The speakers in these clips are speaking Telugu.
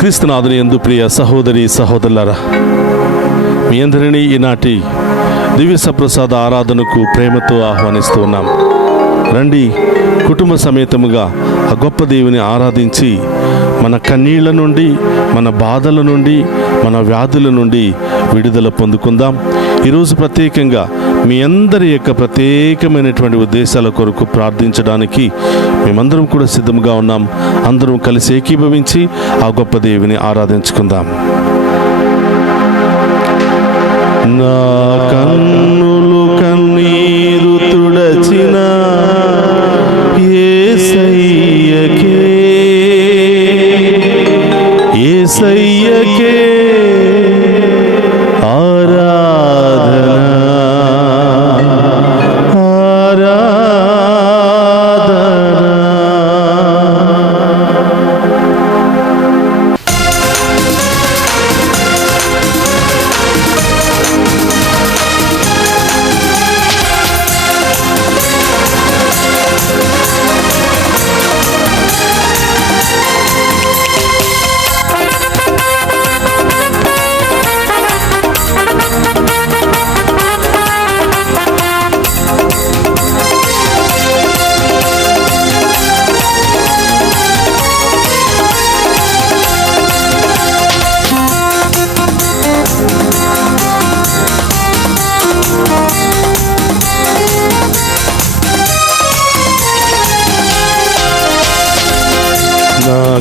క్రీస్తునాథుని యందు ప్రియ సహోదరి సహోదరులారా, మీ అందరినీ ఈనాటి దివ్య సప్రసాద ఆరాధనకు ప్రేమతో ఆహ్వానిస్తూ ఉన్నాం. రండి, కుటుంబ సమేతముగా ఆ గొప్ప దేవుని ఆరాధించి మన కన్నీళ్ల నుండి, మన బాధల నుండి, మన వ్యాధుల నుండి విడుదల పొందుకుందాం. ఈరోజు ప్రత్యేకంగా మీ అందరి యొక్క ప్రత్యేకమైనటువంటి ఉద్దేశాల కొరకు ప్రార్థించడానికి మేమందరం కూడా సిద్ధంగా ఉన్నాం. అందరం కలిసి ఏకీభవించి ఆ గొప్ప దేవుని ఆరాధించుకుందాం. నా కన్నులు కన్నీరు తుడచిన యేసయ్యకే, యేసయ్యకే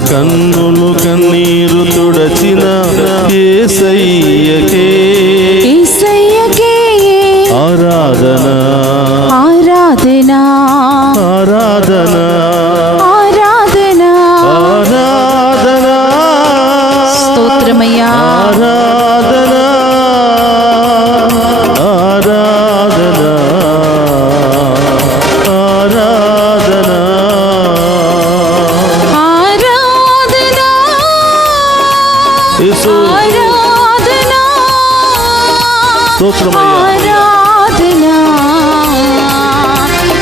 కన్నులు కన్నీరు తుడచిన యేసయ్యకే, యేసయ్యకే ఆరాధన ఆరాధన ఆరాధన ఆరాధన ఆరాధన. స్తోత్రమయ్యా. ఆరాధన ఆరాధన ఆరాధన ఆరాధన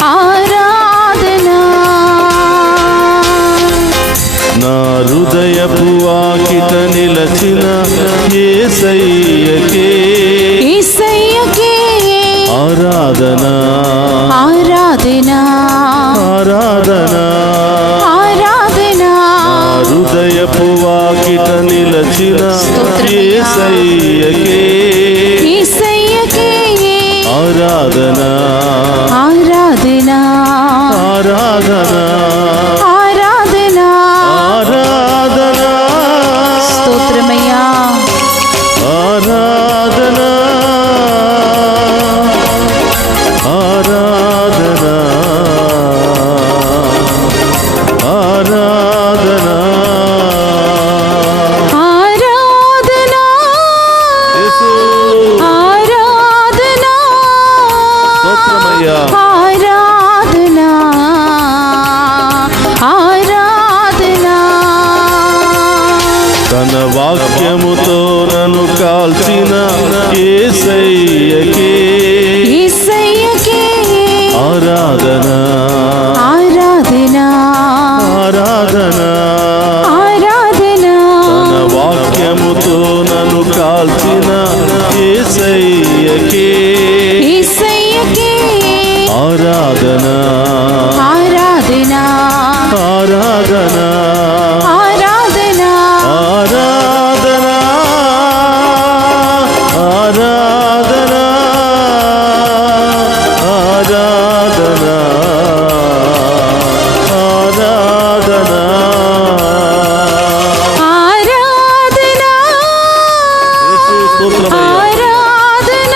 ఆరాధన. నా హృదయపు వాకిట నిలచిన యేసయ్యకే, యేసయ్యకే ఆరాధన ఆరాధన ఆరాధన ఆరాధన. హృదయపు వాకిట నిలచిన యేసయ్యకే, యేసయ్యకే ఆరాధన ఆరాధన ఆరాధన ఆరాధన. ఆరాధన. స్తోత్రమయ్యా. ఆరాధన ఆరాధన ఆరాధన ఆరాధన యేసు. ఆరాధన స్తోత్రమయ్యా. ఆరాధన ఆరాధన. తన వాక్యముతో నన్ను కాల్చిన యేసయ్యకే, యేసయ్యకే ఆరాధన ఆరాధన ఆరాధన. ఆరాధన. తన వాక్యముతో నన్ను కాల్చిన యేసయ్యకే, యేసయ్యకే ఆరాధన ఆరాధన ఆరాధన ఆరాధన ఆరాధన ఆరాధన ఆరాధన ఆరాధన ఆరాధన యేసు. స్తోత్రమయ్యా. ఆరాధన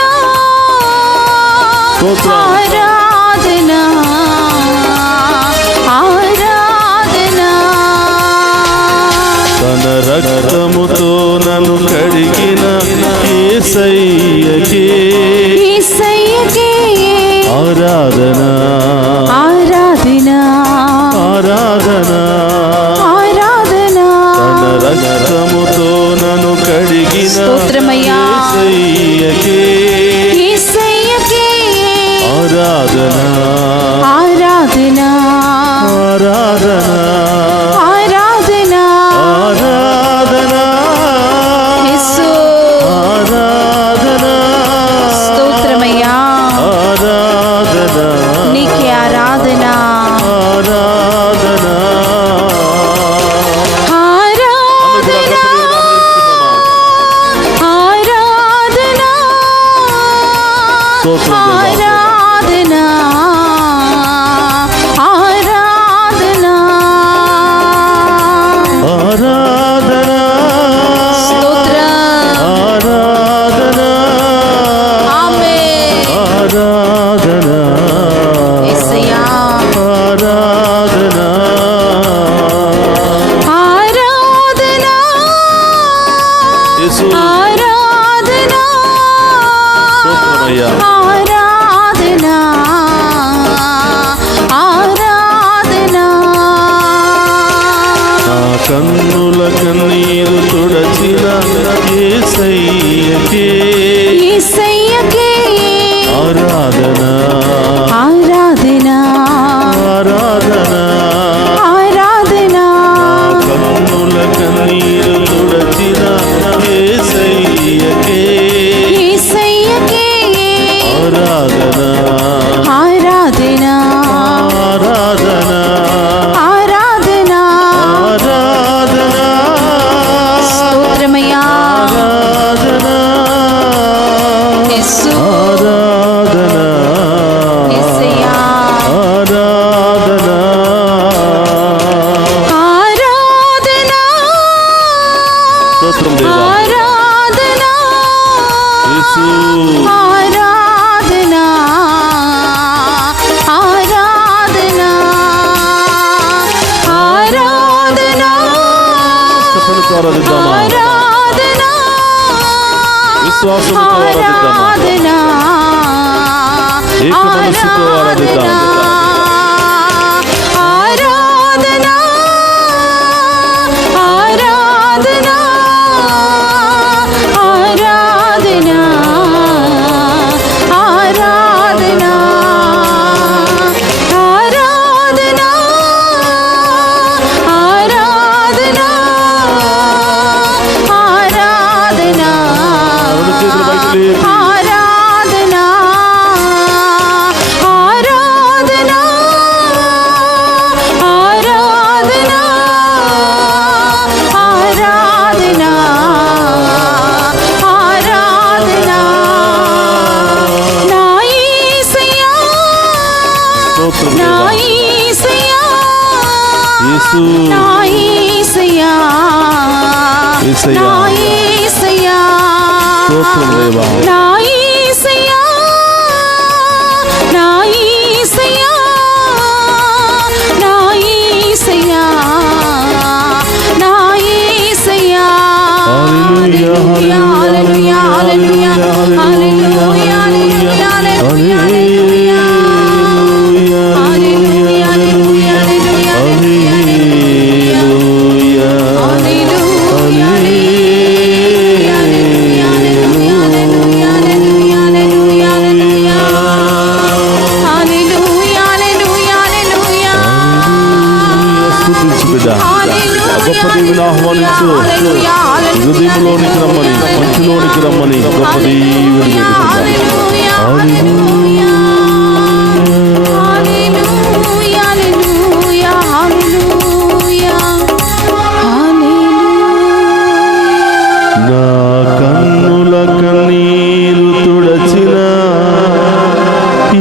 ఆరాధన ఆరాధనా కన్నుల కన్నీరు తుడచిన యేసయ్యకే యేసయ్యకే ఆరాధన ఆరాధనా ఆరాధన ఆరాధనా ఆరాధన స్తోత్రమయ్యా ఆరాధన యేసు ఆరాధన యేసయ్యా ఆరాధన ఆరాధనా స్తోత్రం దేవా ఆరాధనా యేసు ఆరాధనా ఆరాధనా ఆరాధనా చెప్పనుకు ఆరాధిద్దామా ఆరాధనా విశ్వాసముతో ఆరాధిద్దామా ఆరాధనా ఏక మనస్సుతో ఆరాధిద్దాం ఆరాధనా ఆరాధనా ఆరాధనా ఆరాధనా ఆరాధనా ఆరాధనా ఆరాధనా రెండు చేతులు పైకి లేపి ఆరాధనా ఆరాధనా ఆరాధనా ఆరాధనా ఆరాధనా నా యేసయ్యా స్తోత్రం నా దేవా యేసయ్యా యేసు నా యేసయ్యా యేసయ్యా. నా యేసయ్యా స్తోత్రం దేవా నా యేసయ్యా నా యేసయ్యా నా యేసయ్యా నా యేసయ్యా హల్లెలూయా హల్లెలూయా హల్లెలూయా హల్లెలూయా హల్లెలూయా హల్లెలూయా హల్లెలూయా హల్లెలూయా స్తుతించు బిడ్డ ఆ గొప్ప దేవుని ఆహ్వానించు హృదయంలోనికి రమ్మని మంచులోనికి రమ్మని గొప్ప దేవుని వేడుకుందాం నా కన్నుల కన్నీరు తుడచిన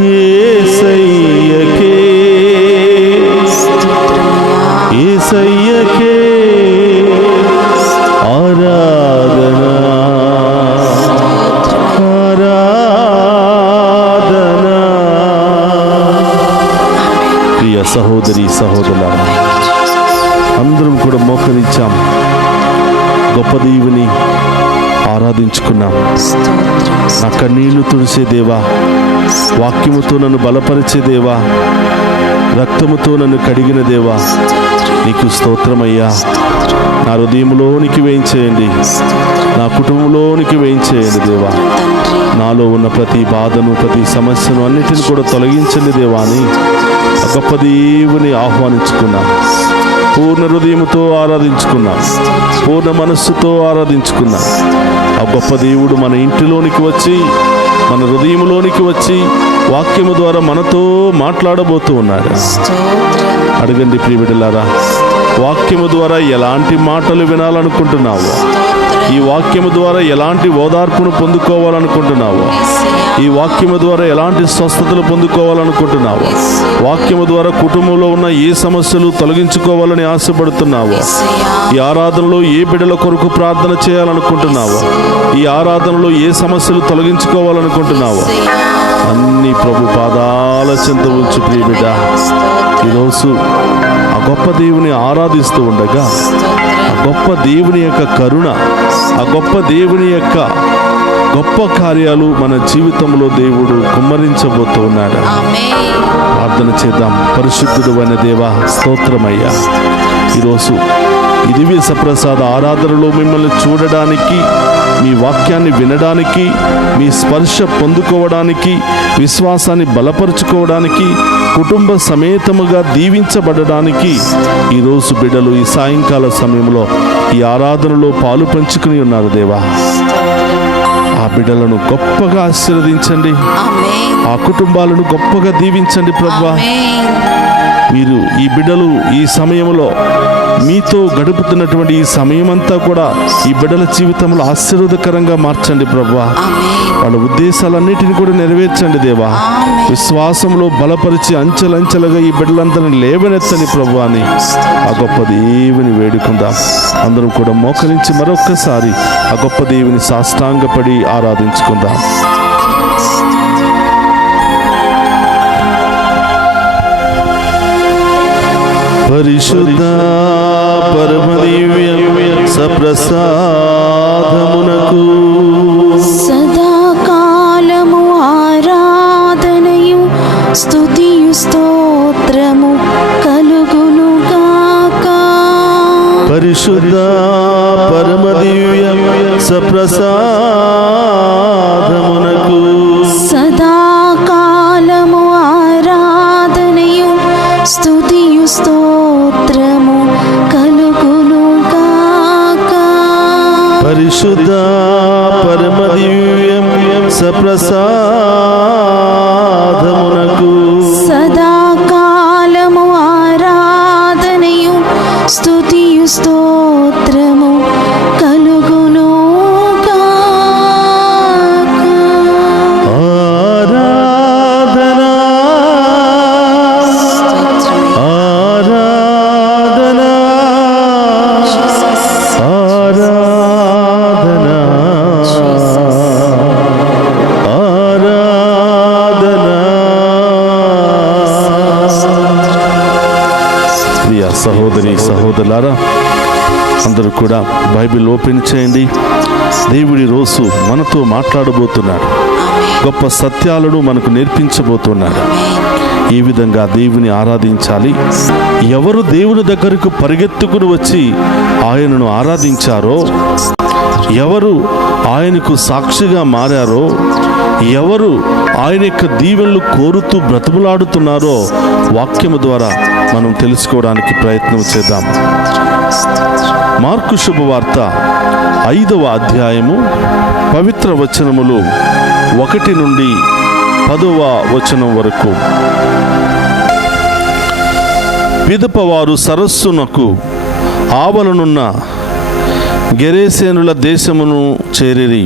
యేసయ్యకే యేసయ్యకే ఆరాధన ఆరాధన ప్రియ సహోదరి సహోదరులారా అందరం కూడా మోకరించాం గొప్ప దేవుని ఆరాధించుకున్నాం నా కన్నీళ్లు తుడిసే దేవా వాక్యముతో నన్ను బలపరిచే దేవా రక్తముతో నన్ను కడిగిన దేవా నీకు స్తోత్రమయ్యా నా హృదయంలోనికి వేయించేయండి నా కుటుంబంలోనికి వేయించేయండి దేవా నాలో ఉన్న ప్రతి బాధను ప్రతి సమస్యను అన్నిటిని కూడా తొలగించండి దేవా అని ఆ గొప్ప దేవుని ఆహ్వానించుకున్నాం పూర్ణ హృదయముతో ఆరాధించుకున్నాం పూర్ణ మనస్సుతో ఆరాధించుకున్నాం ఆ గొప్ప దేవుడు మన ఇంటిలోనికి వచ్చి మన హృదయంలోనికి వచ్చి వాక్యము ద్వారా మనతో మాట్లాడబోతూ ఉన్నాడు. అడగండి ప్రియబిడ్డలారా, వాక్యము ద్వారా ఎలాంటి మాటలు వినాలనుకుంటున్నావో, ఈ వాక్యము ద్వారా ఎలాంటి ఓదార్పును పొందుకోవాలనుకుంటున్నావో, ఈ వాక్యము ద్వారా ఎలాంటి స్వస్థతలు పొందుకోవాలనుకుంటున్నావో, వాక్యము ద్వారా కుటుంబంలో ఉన్న ఏ సమస్యలు తొలగించుకోవాలని ఆశపడుతున్నావో, ఈ ఆరాధనలో ఏ బిడ్డల కొరకు ప్రార్థన చేయాలనుకుంటున్నావో, ఈ ఆరాధనలో ఏ సమస్యలు తొలగించుకోవాలనుకుంటున్నావో అన్ని ప్రభు పాదాల చెంత ఉంచు ప్రియ బిడ్డ. ఈరోజు ఆ గొప్ప దేవుని ఆరాధిస్తూ ఉండగా ఆ గొప్ప దేవుని యొక్క కరుణ, ఆ గొప్ప దేవుని యొక్క గొప్ప కార్యాలు మన జీవితంలో దేవుడు కుమ్మరించబోతూ ఉన్నాడు. ప్రార్థన చేద్దాం. పరిశుద్ధుడు అయిన దేవా, స్తోత్రమయ్యా. ఈరోజు ఈ దివ్య సప్రసాద ఆరాధనలో మిమ్మల్ని చూడడానికి, మీ వాక్యాన్ని వినడానికి, మీ స్పర్శ పొందుకోవడానికి, విశ్వాసాన్ని బలపరుచుకోవడానికి కుటుంబ సమేతముగా దీవించబడడానికి ఈరోజు బిడ్డలు ఈ సాయంకాల సమయంలో ఈ ఆరాధనలో పాలు పంచుకుని ఉన్నారు దేవా. ఆ బిడ్డలను గొప్పగా ఆశీర్వదించండి, ఆమేన్. ఆ కుటుంబాలను గొప్పగా దీవించండి ప్రభువా. ఆమేన్. మీరు ఈ బిడ్డలు ఈ సమయంలో మీతో గడుపుతున్నటువంటి ఈ సమయమంతా కూడా ఈ బిడ్డల జీవితంలో ఆశీర్వాదకరంగా మార్చండి ప్రభువా. ఆమేన్. వాళ్ళ ఉద్దేశాలన్నిటిని కూడా నెరవేర్చండి దేవా. ఆమేన్. విశ్వాసంలో బలపరిచి అంచెలంచెలుగా ఈ బిడ్డలందరినీ లేవనెత్తని ప్రభువా అని ఆ గొప్ప దేవుని వేడుకుందాం. అందరం కూడా మోకరించి మరొక్కసారి ఆ గొప్ప దేవుని సాష్టాంగపడి ఆరాధించుకుందాం. పరిశుద్ధ పరమదివ్య సప్రసాదమునకు సదాకాలము ఆరాధనయు స్తుతియు స్తోత్రము కలుగునుగాక. పరిశుద్ధ పరమదివ్య సప్రసాదమునకు సదాకాలము ఆరాధనయు స్తుతియు స్తోత్రము కలుగునుగాక. పరిశుద్ధ పరమదివ్య సప్రసాదమునకు సదాకాలము ఆరాధనయు స్తుతియు స్తోత్రము కలుగునుగాక. ఆరాధనా ఆరాధనా ఆరాధనా ఆరాధనా. ప్రియ సహోదరి సహోదరులారా, అందరూ కూడా బైబిల్ ఓపెన్ చేయండి. దేవుడి రోజు మనతో మాట్లాడబోతున్నాడు, గొప్ప సత్యాలను మనకు నేర్పించబోతున్నాడు. ఏ విధంగా దేవుని ఆరాధించాలి, ఎవరు దేవుని దగ్గరకు పరిగెత్తుకుని వచ్చి ఆయనను ఆరాధించారో, ఎవరు ఆయనకు సాక్షిగా మారారో, ఎవరు ఆయన యొక్క దీవెనలు కోరుతూ బ్రతుములాడుతున్నారో వాక్యము ద్వారా మనం తెలుసుకోవడానికి ప్రయత్నం చేద్దాం. మార్కు శుభవార్త 5వ అధ్యాయము పవిత్ర వచనములు 1 నుండి 10వ వచనం వరకు. పిదపవారు సరస్సునకు ఆవలనున్న గెరేసేనుల దేశమును చేరిరి.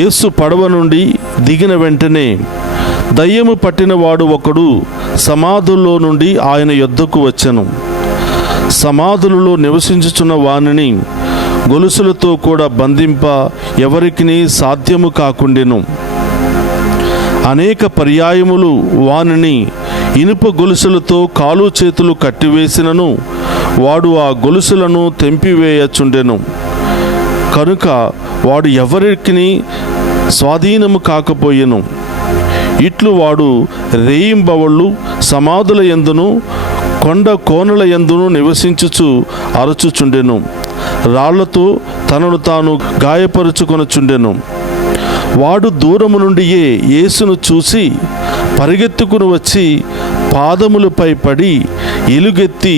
యేసు పడవ నుండి దిగిన వెంటనే దయ్యము పట్టినవాడు ఒకడు సమాధుల్లో నుండి ఆయన యొద్దకు వచ్చెను. సమాధులలో నివసించుచున్న వానిని గొలుసులతో కూడా బంధింప ఎవరికిని సాధ్యము కాకుండెను. అనేక పర్యాయములు వానిని ఇనుప గొలుసులతో కాలు చేతులు కట్టివేసినను వాడు ఆ గొలుసులను తెంపివేయచుండెను. కనుక వాడు ఎవరికిని స్వాధీనము కాకపోయెను. ఇట్లు వాడు రేయింబవళ్ళు సమాధుల యందును కొండ కోనల యందును నివసించుచు అరచుచుండెను. రాళ్లతో తనను తాను గాయపరుచుకొనుచుండెను. వాడు దూరము నుండియే యేసును చూసి పరిగెత్తుకుని వచ్చి పాదములపై పడి ఎలుగెత్తి,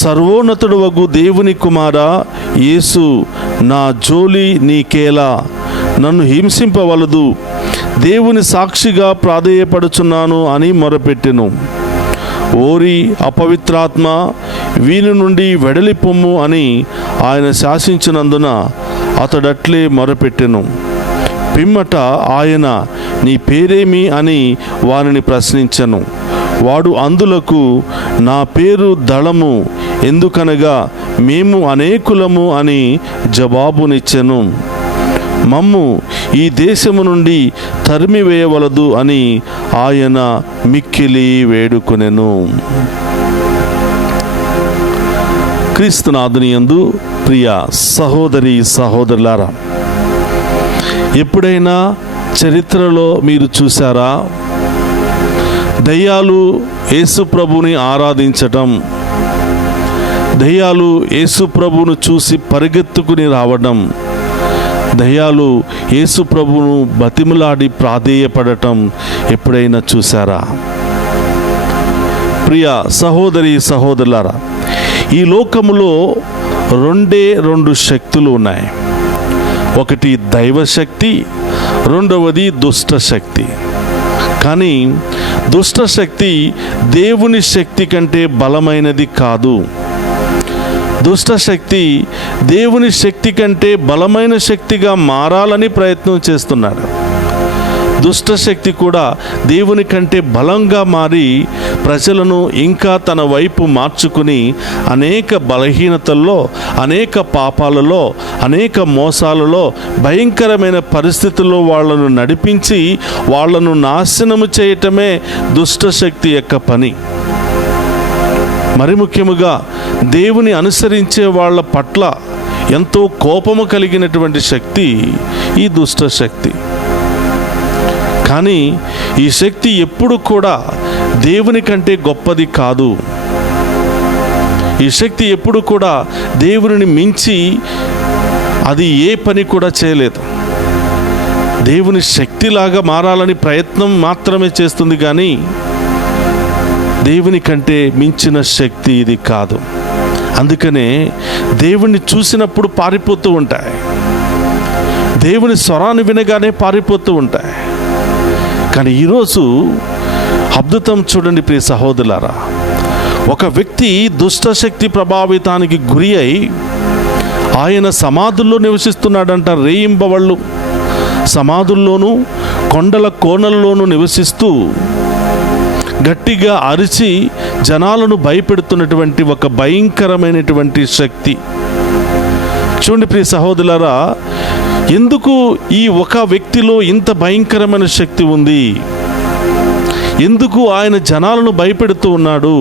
సర్వోన్నతుడు వగు దేవుని కుమారా యేసు, నా జోలి నీకేలా, నన్ను హింసింపవలదు, దేవుని సాక్షిగా ప్రాధేయపడుచున్నాను అని మొరపెట్టెను. ఓరి అపవిత్రాత్మ, వీని నుండి వెడలి పొమ్ము అని ఆయన శాసించినందున అతడట్లే మొరపెట్టెను. పిమ్మట ఆయన, నీ పేరేమి అని వారిని ప్రశ్నించెను. వాడు అందులకు, నా పేరు దళము, ఎందుకనగా మేము అనేకులము అని జవాబునిచ్చెను. మమ్ము ఈ దేశము నుండి తరిమివేయవలదు అని ఆయన మిక్కిలి వేడుకొనెను. క్రీస్తునాథుని యందు ప్రియ సహోదరి సహోదరులారా, ఎప్పుడైనా చరిత్రలో మీరు చూసారా దయ్యాలు యేసు ప్రభుని ఆరాధించటం, దయ్యాలు యేసు ప్రభును చూసి పరిగెత్తుకుని రావడం, దయ్యాలు యేసు ప్రభును బతిమలాడి ప్రాధేయపడటం ఎప్పుడైనా చూసారా? ప్రియ సహోదరి సహోదరులారా, ఈ లోకములో రెండు శక్తులు ఉన్నాయి. ఒకటి దైవశక్తి, రెండవది దుష్ట శక్తి. కానీ దుష్ట శక్తి దేవుని శక్తి కంటే బలమైనది కాదు. దుష్ట శక్తి దేవుని శక్తి కంటే బలమైన శక్తిగా మారాలని ప్రయత్నం చేస్తున్నాడు. దుష్ట శక్తి కూడా దేవుని కంటే బలంగా మారి ప్రజలను ఇంకా తన వైపు మార్చుకుని అనేక బలహీనతల్లో, అనేక పాపాలలో, అనేక మోసాలలో, భయంకరమైన పరిస్థితుల్లో వాళ్ళను నడిపించి వాళ్ళను నాశనము చేయటమే దుష్ట శక్తి యొక్క పని. మరి ముఖ్యముగా దేవుని అనుసరించే వాళ్ళ పట్ల ఎంతో కోపము కలిగినటువంటి శక్తి ఈ దుష్ట శక్తి. కానీ ఈ శక్తి ఎప్పుడు కూడా దేవుని కంటే గొప్పది కాదు. ఈ శక్తి ఎప్పుడు కూడా దేవుని మించి అది ఏ పని కూడా చేయలేదు. దేవుని శక్తిలాగా మారాలని ప్రయత్నం మాత్రమే చేస్తుంది, కానీ దేవుని కంటే మించిన శక్తి ఇది కాదు. అందుకనే దేవుణ్ణి చూసినప్పుడు పారిపోతూ ఉంటాయి, దేవుని స్వరాన్ని వినగానే పారిపోతూ ఉంటాయి. కానీ ఈరోజు అద్భుతం చూడండి ప్రియ సహోదరులారా, ఒక వ్యక్తి దుష్టశక్తి ప్రభావితానికి గురి అయి ఆయన సమాధుల్లో నివసిస్తున్నాడంట. రేయింబవళ్ళు సమాధుల్లోనూ కొండల కోనల్లోనూ నివసిస్తూ గట్టిగా అరిచి జనాలను భయపెడుతున్నటువంటి ఒక భయంకరమైనటువంటి శక్తి. చూడండి ప్రియ సహోదరులారా, ఎందుకు ఈ ఒక వ్యక్తిలో ఇంత భయంకరమైన శక్తి ఉంది? ఎందుకు ఆయన జనాలను భయపెడుతూ ఉన్నాడు?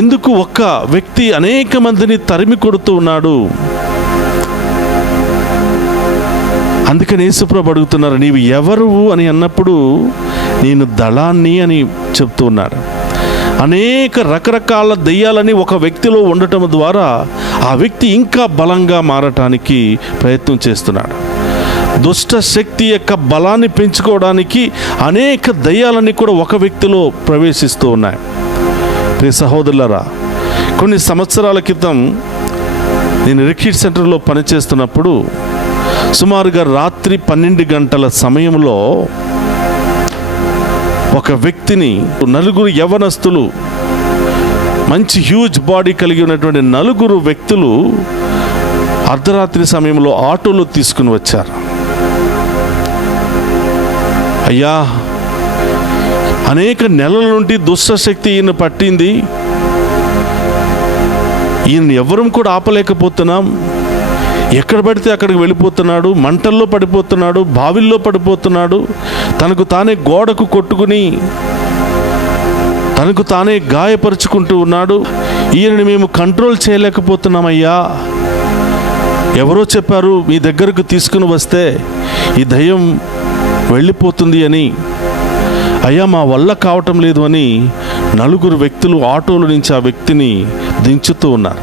ఎందుకు ఒక్క వ్యక్తి అనేక మందిని తరిమి కొడుతూ ఉన్నాడు? అందుకని యేసుప్రభు అడుగుతున్నారు, నీవు ఎవరు అని అన్నప్పుడు నేను దళాన్ని అని చెప్తూ ఉన్నాడు. అనేక రకరకాల దెయ్యాలని ఒక వ్యక్తిలో ఉండటం ద్వారా ఆ వ్యక్తి ఇంకా బలంగా మారటానికి ప్రయత్నం చేస్తున్నాడు. దుష్ట శక్తి యొక్క బలాన్ని పెంచుకోవడానికి అనేక దెయ్యాలన్నీ కూడా ఒక వ్యక్తిలో ప్రవేశిస్తూ ఉన్నాయి. ప్రియ సహోదరులారా, కొన్ని సంవత్సరాల క్రితం నేను రిట్రీట్ సెంటర్లో పనిచేస్తున్నప్పుడు సుమారుగా రాత్రి 12 గంటల సమయంలో ఒక వ్యక్తిని నలుగురు యవనస్తులు, మంచి హ్యూజ్ బాడీ కలిగి ఉన్నటువంటి నలుగురు వ్యక్తులు అర్ధరాత్రి సమయంలో ఆటోలో తీసుకుని వచ్చారు. అయ్యా, అనేక నెలల నుండి దుష్టశక్తి ఈయన పట్టింది, ఈయన ఎవరూ కూడా ఆపలేకపోతున్నాం. ఎక్కడ పడితే అక్కడికి వెళ్ళిపోతున్నాడు, మంటల్లో పడిపోతున్నాడు, బావిల్లో పడిపోతున్నాడు, తనకు తానే గోడకు కొట్టుకుని తనకు తానే గాయపరుచుకుంటూ ఉన్నాడు. ఈయనని మేము కంట్రోల్ చేయలేకపోతున్నామయ్యా. ఎవరో చెప్పారు మీ దగ్గరకు తీసుకుని వస్తే ఈ దయ్యం వెళ్ళిపోతుంది అని. అయ్యా, మా వల్ల కావటం లేదు అని నలుగురు వ్యక్తులు ఆటోల నుంచి ఆ వ్యక్తిని దించుతూ ఉన్నారు.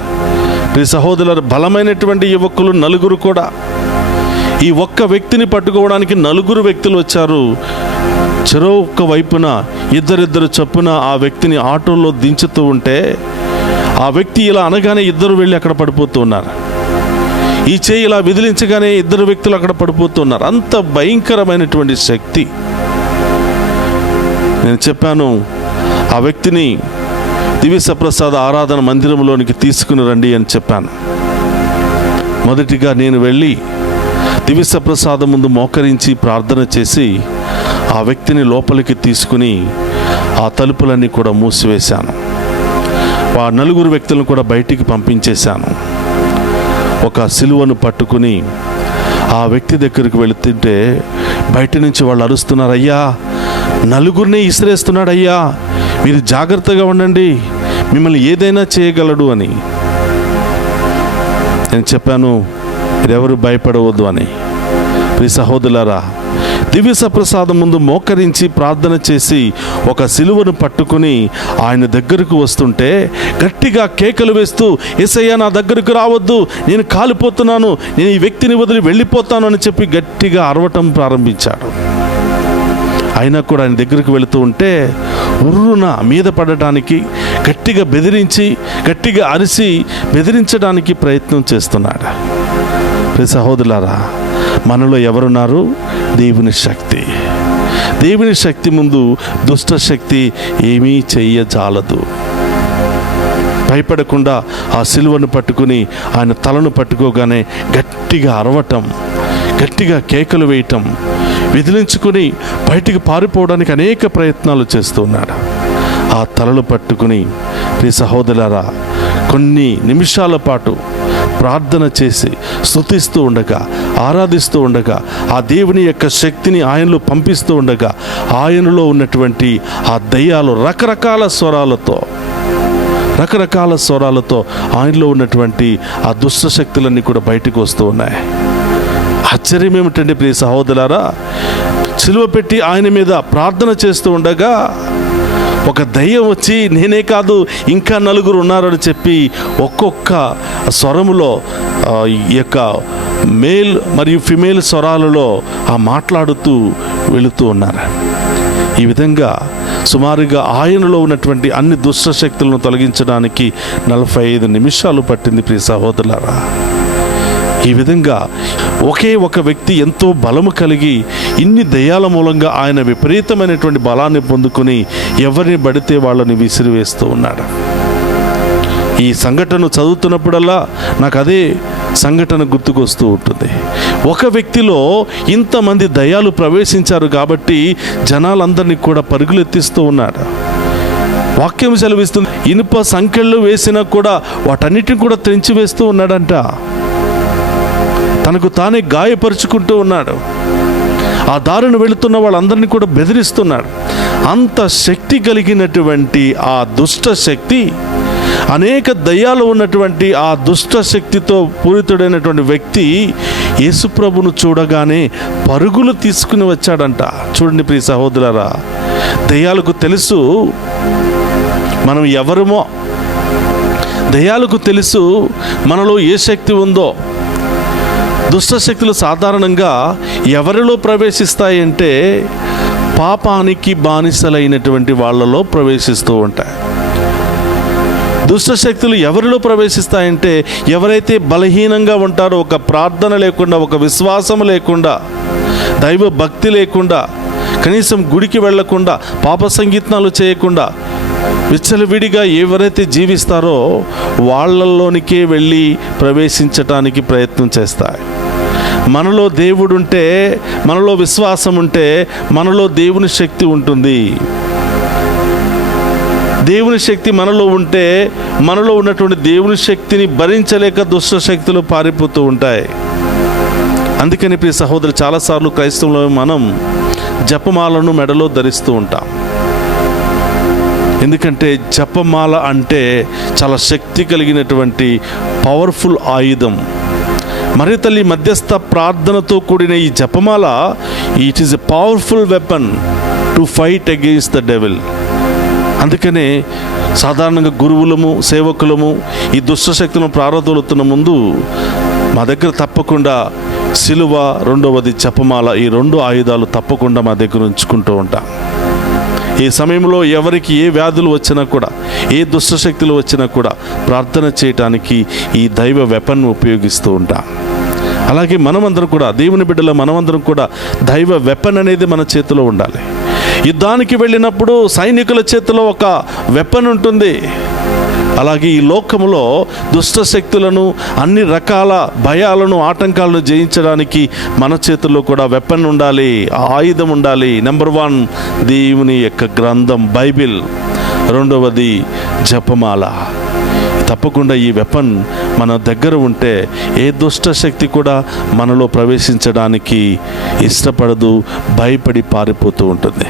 ప్రియ సహోదరులు, బలమైనటువంటి యువకులు నలుగురు కూడా ఈ ఒక్క వ్యక్తిని పట్టుకోవడానికి నలుగురు వ్యక్తులు వచ్చారు. చెరో ఒక్క వైపున ఇద్దరిద్దరు చొప్పున ఆ వ్యక్తిని ఆటోలో దించుతూ ఉంటే ఆ వ్యక్తి ఇలా అనగానే ఇద్దరు వెళ్ళి అక్కడ పడిపోతూ ఉన్నారు. ఈ చేయి ఇలా విదిలించగానే ఇద్దరు వ్యక్తులు అక్కడ పడిపోతూ ఉన్నారు. అంత భయంకరమైనటువంటి శక్తి. నేను చెప్పాను, ఆ వ్యక్తిని దివ్యసప్రసాద ఆరాధన మందిరంలోనికి తీసుకుని రండి అని చెప్పాను. మొదటిగా నేను వెళ్ళి దివ్యసప్రసాదం ముందు మోకరించి ప్రార్థన చేసి ఆ వ్యక్తిని లోపలికి తీసుకుని ఆ తలుపులన్నీ కూడా మూసివేశాను. ఆ నలుగురు వ్యక్తులను కూడా బయటికి పంపించేశాను. ఒక సిలువను పట్టుకుని ఆ వ్యక్తి దగ్గరికి వెళుతుంటే బయట నుంచి వాళ్ళు అరుస్తున్నారు, అయ్యా నలుగురిని ఇసిరేస్తున్నాడు అయ్యా, మీరు జాగ్రత్తగా ఉండండి, మిమ్మల్ని ఏదైనా చేయగలడు అని. నేను చెప్పాను, మీరెవరు భయపడవద్దు అని. ప్రియ సహోదరులారా, దివ్య సప్రసాదం ముందు మోకరించి ప్రార్థన చేసి ఒక సిలువను పట్టుకుని ఆయన దగ్గరకు వస్తుంటే గట్టిగా కేకలు వేస్తూ, యేసయ్యా నా దగ్గరకు రావద్దు, నేను కాలిపోతున్నాను, నేను ఈ వ్యక్తిని వదిలి వెళ్ళిపోతాను అని చెప్పి గట్టిగా అరవటం ప్రారంభించాడు. అయినా కూడా ఆయన దగ్గరికి వెళుతూ ఉంటే ఉర్రున మీద పడటానికి, గట్టిగా బెదిరించి, గట్టిగా అరిసి బెదిరించడానికి ప్రయత్నం చేస్తున్నాడు. ప్రియ సహోదరులారా, మనలో ఎవరున్నారు? దేవుని శక్తి. దేవుని శక్తి ముందు దుష్ట శక్తి ఏమీ చెయ్యజాలదు. భయపడకుండా ఆ సిలువను పట్టుకుని ఆయన తలను పట్టుకోగానే గట్టిగా అరవటం, గట్టిగా కేకలు వేయటం, విదిలించుకుని బయటికి పారిపోవడానికి అనేక ప్రయత్నాలు చేస్తూ ఉన్నాడు. ఆ తలలు పట్టుకుని ప్రియ సహోదరులారా, కొన్ని నిమిషాల పాటు ప్రార్థన చేసి స్తుతిస్తూ ఉండగా, ఆరాధిస్తూ ఉండగా, ఆ దేవుని యొక్క శక్తిని ఆయనలో పంపిస్తూ ఉండగా, ఆయనలో ఉన్నటువంటి ఆ దయ్యాలు రకరకాల స్వరాలతో ఆయనలో ఉన్నటువంటి ఆ దుష్ట శక్తులన్నీ కూడా బయటకు వస్తూ ఉన్నాయి. ఆశ్చర్యం ఏమిటంటే ప్రియ సహోదరులారా, సిలువ పెట్టి ఆయన మీద ప్రార్థన చేస్తూ ఉండగా ఒక దయ్యం వచ్చి నేనే కాదు ఇంకా నలుగురు ఉన్నారని చెప్పి ఒక్కొక్క స్వరములో ఈ యొక్క మేల్ మరియు ఫిమేల్ స్వరాలలో ఆ మాట్లాడుతూ వెళుతూ ఉన్నారు. ఈ విధంగా సుమారుగా ఆయనలో ఉన్నటువంటి అన్ని దుష్ట శక్తులను తొలగించడానికి 45 నిమిషాలు పట్టింది ప్రియ సహోదరులారా. ఈ విధంగా ఒకే ఒక వ్యక్తి ఎంతో బలము కలిగి ఇన్ని దయ్యాల మూలంగా ఆయన విపరీతమైనటువంటి బలాన్ని పొందుకుని ఎవరిని పడితే వాళ్ళని విసిరివేస్తూ ఉన్నాడు. ఈ సంఘటన చదువుతున్నప్పుడల్లా నాకు అదే సంఘటన గుర్తుకొస్తూ ఉంటుంది. ఒక వ్యక్తిలో ఇంతమంది దయ్యాలు ప్రవేశించారు కాబట్టి జనాలందరినీ కూడా పరుగులెత్తిస్తూ ఉన్నాడు. వాక్యం సెలవిస్తుంది, ఇనుప సంకెళ్ళు వేసినా కూడా వాటన్నిటిని కూడా తెంచి వేస్తూ ఉన్నాడంట. తనకు తానే గాయపరుచుకుంటూ ఉన్నాడు. ఆ దారిని వెళుతున్న వాళ్ళందరినీ కూడా బెదిరిస్తున్నాడు. అంత శక్తి కలిగినటువంటి ఆ దుష్ట శక్తి, అనేక దయ్యాలు ఉన్నటువంటి ఆ దుష్ట శక్తితో పూరితుడైనటువంటి వ్యక్తి యేసుప్రభును చూడగానే పరుగులు తీసుకుని వచ్చాడంట. చూడండి ప్రియ సహోదరులారా, దయ్యాలకు తెలుసు మనం ఎవరమో, దయ్యాలకు తెలుసు మనలో ఏ శక్తి ఉందో. దుష్ట శక్తులు సాధారణంగా ఎవరిలో ప్రవేశిస్తాయంటే పాపానికి బానిసలైనటువంటి వాళ్ళలో ప్రవేశిస్తూ ఉంటాయి. దుష్ట శక్తులు ఎవరిలో ప్రవేశిస్తాయంటే ఎవరైతే బలహీనంగా ఉంటారో, ఒక ప్రార్థన లేకుండా, ఒక విశ్వాసం లేకుండా, దైవ భక్తి లేకుండా, కనీసం గుడికి వెళ్లకుండా, పాప సంగీతాలు చేయకుండా విచ్చలవిడిగా ఎవరైతే జీవిస్తారో వాళ్ళల్లోనికే వెళ్ళి ప్రవేశించటానికి ప్రయత్నం చేస్తాయి. మనలో దేవుడుంటే, మనలో విశ్వాసం ఉంటే మనలో దేవుని శక్తి ఉంటుంది. దేవుని శక్తి మనలో ఉంటే మనలో ఉన్నటువంటి దేవుని శక్తిని భరించలేక దుష్ట శక్తులు పారిపోతూ ఉంటాయి. అందుకని ప్రియ సహోదరు, చాలాసార్లు క్రైస్తవులో మనం జపమాలను మెడలో ధరిస్తూ ఉంటాం. ఎందుకంటే జపమాల అంటే చాలా శక్తి కలిగినటువంటి పవర్ఫుల్ ఆయుధం. మరి తల్లి మధ్యస్థ ప్రార్థనతో కూడిన ఈ జపమాల, it is a powerful weapon to fight against the devil. అందుకనే సాధారణంగా గురువులము, సేవకులము ఈ దుష్ట శక్తులను ప్రారంభతున్న ముందు మా దగ్గర తప్పకుండా సిలువ, రెండవది జపమాల, ఈ 2 ఆయుధాలు తప్పకుండా మా దగ్గర ఉంచుకుంటూ ఉంటాం. ఈ సమయంలో ఎవరికి ఏ వ్యాధులు వచ్చినా కూడా, ఏ దుష్ట శక్తులు వచ్చినా కూడా ప్రార్థన చేయటానికి ఈ దైవ వెపన్ ఉపయోగిస్తూ ఉంటాం. అలాగే మనమందరం కూడా, దేవుని బిడ్డల మనమందరం కూడా దైవ వెపన్ అనేది మన చేతిలో ఉండాలి. యుద్ధానికి వెళ్ళినప్పుడు సైనికుల చేతిలో ఒక వెపన్ ఉంటుంది. అలాగే ఈ లోకములో దుష్ట శక్తులను, అన్ని రకాల భయాలను, ఆటంకాలను జయించడానికి మన చేతుల్లో కూడా వెపన్ ఉండాలి, ఆయుధం ఉండాలి. నెంబర్ 1 దేవుని యొక్క గ్రంథం బైబిల్, రెండవది జపమాల. తప్పకుండా ఈ వెపన్ మన దగ్గర ఉంటే ఏ దుష్ట శక్తి కూడా మనలో ప్రవేశించడానికి ఇష్టపడదు, భయపడి పారిపోతూ ఉంటుంది.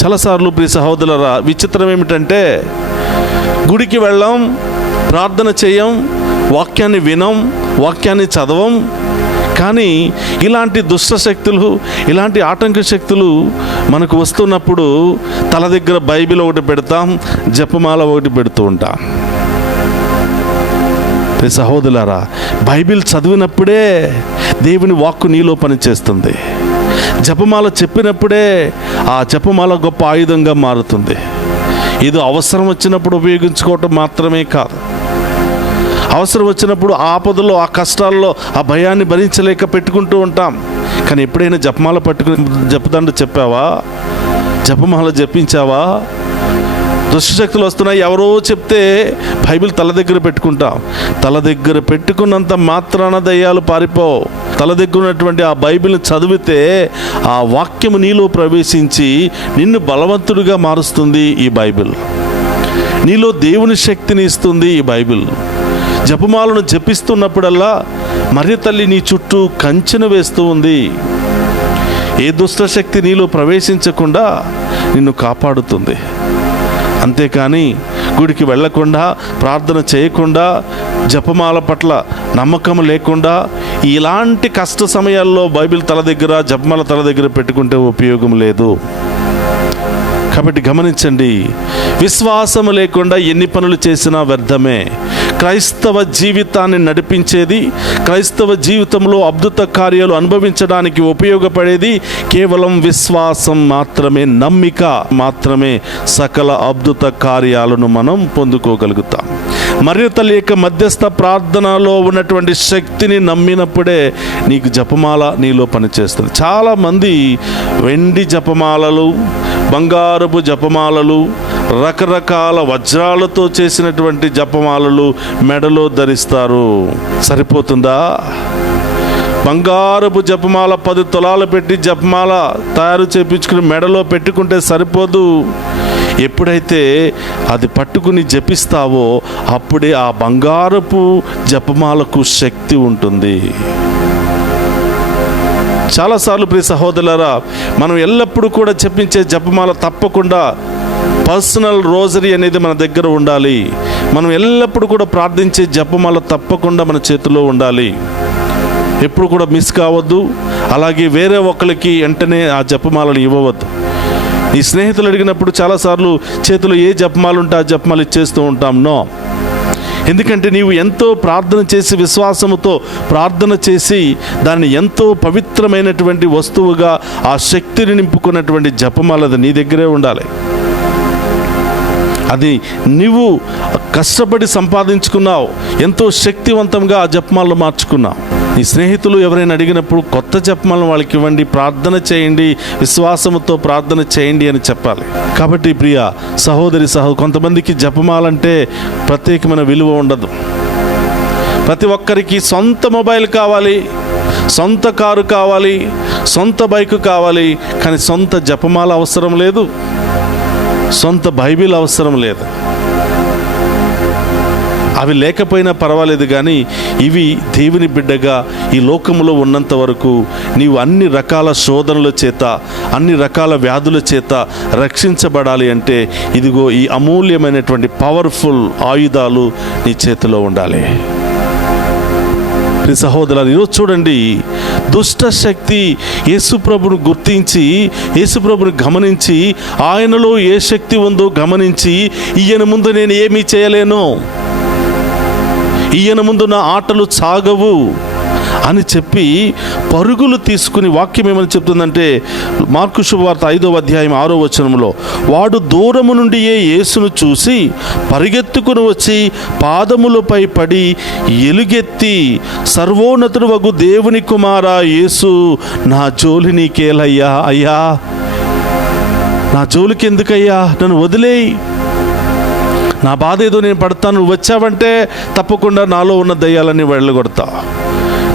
చాలాసార్లు ప్రియ సహోదరులారా, విచిత్రం ఏమిటంటే గుడికి వెళ్ళాం, ప్రార్థన చేయం, వాక్యాన్ని వినం, వాక్యాన్ని చదవం, కానీ ఇలాంటి దుష్ట శక్తులు, ఇలాంటి ఆటంక శక్తులు మనకు వస్తున్నప్పుడు తల దగ్గర బైబిల్ ఒకటి పెడతాం, జపమాల ఒకటి పెడుతూ ఉంటాం. సహోదరులారా, బైబిల్ చదివినప్పుడే దేవుని వాక్కు నీలో పనిచేస్తుంది. జపమాల చెప్పినప్పుడే ఆ జపమాల గొప్ప ఆయుధంగా మారుతుంది. ఇది అవసరం వచ్చినప్పుడు ఉపయోగించుకోవటం మాత్రమే కాదు, అవసరం వచ్చినప్పుడు ఆపదలో, ఆ కష్టాల్లో, ఆ భయాన్ని భరించలేక పెట్టుకుంటూ ఉంటాం. కానీ ఎప్పుడైనా జపమాల పట్టుకుని జపదండ చెప్పావా? జపమాల జపించావా? దుష్టశక్తులు వస్తున్నాయి ఎవరో చెప్తే బైబిల్ తల దగ్గర పెట్టుకుంటాం. తల దగ్గర పెట్టుకున్నంత మాత్రాన దయ్యాలు పారిపోవు. తల దగ్గర ఉన్నటువంటి ఆ బైబిల్ని చదివితే ఆ వాక్యము నీలో ప్రవేశించి నిన్ను బలవంతుడిగా మారుస్తుంది ఈ బైబిల్. నీలో దేవుని శక్తిని ఇస్తుంది ఈ బైబిల్. జపమాలను జపిస్తున్నప్పుడల్లా మరియ తల్లి నీ చుట్టూ కంచెను వేస్తూ ఉంది. ఏ దుష్టశక్తి నీలో ప్రవేశించకుండా నిన్ను కాపాడుతుంది. అంతేకాని గుడికి వెళ్ళకుండా, ప్రార్థన చేయకుండా, జపమాల పట్ల నమ్మకం లేకుండా ఇలాంటి కష్ట సమయాల్లో బైబిల్ తల దగ్గర, జపమాల తల దగ్గర పెట్టుకుంటే ఉపయోగం లేదు. కాబట్టి గమనించండి, విశ్వాసం లేకుండా ఎన్ని పనులు చేసినా వ్యర్థమే. క్రైస్తవ జీవితాన్ని నడిపించేది, క్రైస్తవ జీవితంలో అద్భుత కార్యాలు అనుభవించడానికి ఉపయోగపడేది కేవలం విశ్వాసం మాత్రమే. నమ్మిక మాత్రమే సకల అద్భుత కార్యాలను మనం పొందుకోగలుగుతాం. మరియ తల్లి యొక్క మధ్యస్థ ప్రార్థనలో ఉన్నటువంటి శక్తిని నమ్మినప్పుడే నీకు జపమాల నీలో పనిచేస్తుంది. చాలామంది వెండి జపమాలలు, బంగారపు జపమాలలు, రకరకాల వజ్రాలతో చేసినటువంటి జపమాలలు మెడలో ధరిస్తారు. సరిపోతుందా? బంగారపు జపమాల 10 తులాలు పెట్టి జపమాల తయారు చేయించుకుని మెడలో పెట్టుకుంటే సరిపోదు. ఎప్పుడైతే అది పట్టుకుని జపిస్తావో అప్పుడే ఆ బంగారపు జపమాలకు శక్తి ఉంటుంది. చాలాసార్లు ప్రియ సహోదరులారా, మనం ఎల్లప్పుడూ కూడా జపించే జపమాల తప్పకుండా పర్సనల్ రోజరీ అనేది మన దగ్గర ఉండాలి. మనం ఎల్లప్పుడూ కూడా ప్రార్థించే జపమాల తప్పకుండా మన చేతిలో ఉండాలి. ఎప్పుడు కూడా మిస్ కావద్దు. అలాగే వేరే ఒకరికి వెంటనే ఆ జపమాలను ఇవ్వవద్దు. నీ స్నేహితులు అడిగినప్పుడు చాలాసార్లు చేతిలో ఏ జపమాలు ఉంటే ఆ జపమాలు ఇచ్చేస్తూ ఉంటాం. నో. ఎందుకంటే నీవు ఎంతో ప్రార్థన చేసి, విశ్వాసముతో ప్రార్థన చేసి, దాన్ని ఎంతో పవిత్రమైనటువంటి వస్తువుగా ఆ శక్తిని నింపుకున్నటువంటి జపమాల అది నీ దగ్గరే ఉండాలి. అది నీవు కష్టపడి సంపాదించుకున్నావు, ఎంతో శక్తివంతంగా ఆ జపమాలను మార్చుకున్నావు. నీ స్నేహితులు ఎవరైనా అడిగినప్పుడు కొత్త జపమాలను వాళ్ళకి ఇవ్వండి, ప్రార్థన చేయండి, విశ్వాసముతో ప్రార్థన చేయండి అని చెప్పాలి. కాబట్టి ప్రియ సహోదరి కొంతమందికి జపమాలంటే ప్రత్యేకమైన విలువ ఉండదు. ప్రతి ఒక్కరికి సొంత మొబైల్ కావాలి, సొంత కారు కావాలి, సొంత బైకు కావాలి, కానీ సొంత జపమాల అవసరం లేదు, సొంత బైబిల్ అవసరం లేదు. అవి లేకపోయినా పర్వాలేదు, కానీ ఇవి దేవుని బిడ్డగా ఈ లోకంలో ఉన్నంత వరకు నీవు అన్ని రకాల శోధనల చేత, అన్ని రకాల వ్యాధుల చేత రక్షించబడాలి అంటే ఇదిగో ఈ అమూల్యమైనటువంటి పవర్ఫుల్ ఆయుధాలు నీ చేతిలో ఉండాలి. ప్రియ సహోదరులు, ఈరోజు చూడండి, దుష్ట శక్తి యేసుప్రభును గుర్తించి, యేసుప్రభుని గమనించి, ఆయనలో ఏ శక్తి ఉందో గమనించి, ఈయన ముందు నేను ఏమీ చేయలేను, ఈయన ముందు నా ఆటలు సాగవు అని చెప్పి పరుగులు తీసుకుని, వాక్యం ఏమని చెప్తుందంటే మార్కు శుభవార్త 5వ అధ్యాయం 6వ వచనంలో, వాడు దూరము నుండియే యేసును చూసి పరిగెత్తుకుని వచ్చి పాదములపై పడి ఎలుగెత్తి, సర్వోన్నతుడు వగు దేవుని కుమారా యేసు, నా జోలి నీకేలయ్యా, అయ్యా నా జోలికి ఎందుకయ్యా, నన్ను వదిలేయి, నా బాధ ఏదో నేను పడతాను, నువ్వు వచ్చావంటే తప్పకుండా నాలో ఉన్న దయ్యాలన్నీ వెళ్ళగొడతా,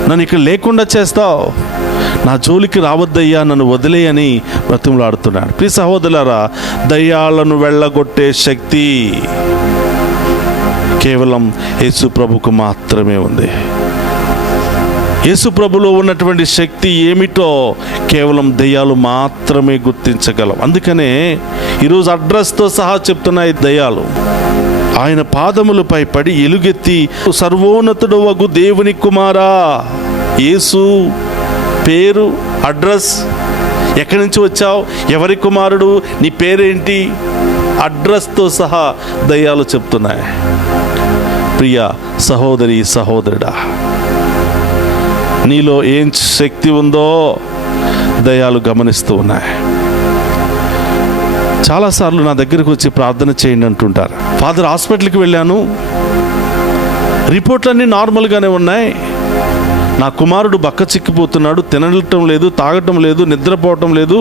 నన్ను ఇక్కడ లేకుండా చేస్తావు, నా జోలికి రావద్దయ్యా, నన్ను వదిలే అని బ్రతిమలాడుతున్నాడు. ప్రియ సహోదరులారా, దయ్యాలను వెళ్ళగొట్టే శక్తి కేవలం యేసు ప్రభుకు మాత్రమే ఉంది. యేసు ప్రభులో ఉన్నటువంటి శక్తి ఏమిటో కేవలం దయ్యాలు మాత్రమే గుర్తించగలం. అందుకనే ఈరోజు అడ్రస్తో సహా చెప్తున్నాయి దయ్యాలు. ఆయన పాదములపై పడి ఎలుగెత్తి, సర్వోన్నతుడు వగు దేవుని కుమారా, యేసు పేరు, అడ్రస్, ఎక్కడి నుంచి వచ్చావు, ఎవరి కుమారుడు, నీ పేరేంటి, అడ్రస్తో సహా దయ్యాలు చెప్తున్నాయి. ప్రియ సహోదరి సహోదరుడా, నీలో ఏం శక్తి ఉందో దయ్యాలు గమనిస్తూ ఉన్నాయి. చాలాసార్లు నా దగ్గరకు వచ్చి ప్రార్థన చేయండి అంటుంటారు. ఫాదర్, హాస్పిటల్కి వెళ్ళాను, రిపోర్ట్లన్నీ నార్మల్గానే ఉన్నాయి, నా కుమారుడు బక్క చిక్కిపోతున్నాడు, తినటం లేదు, తాగటం లేదు, నిద్రపోవటం లేదు,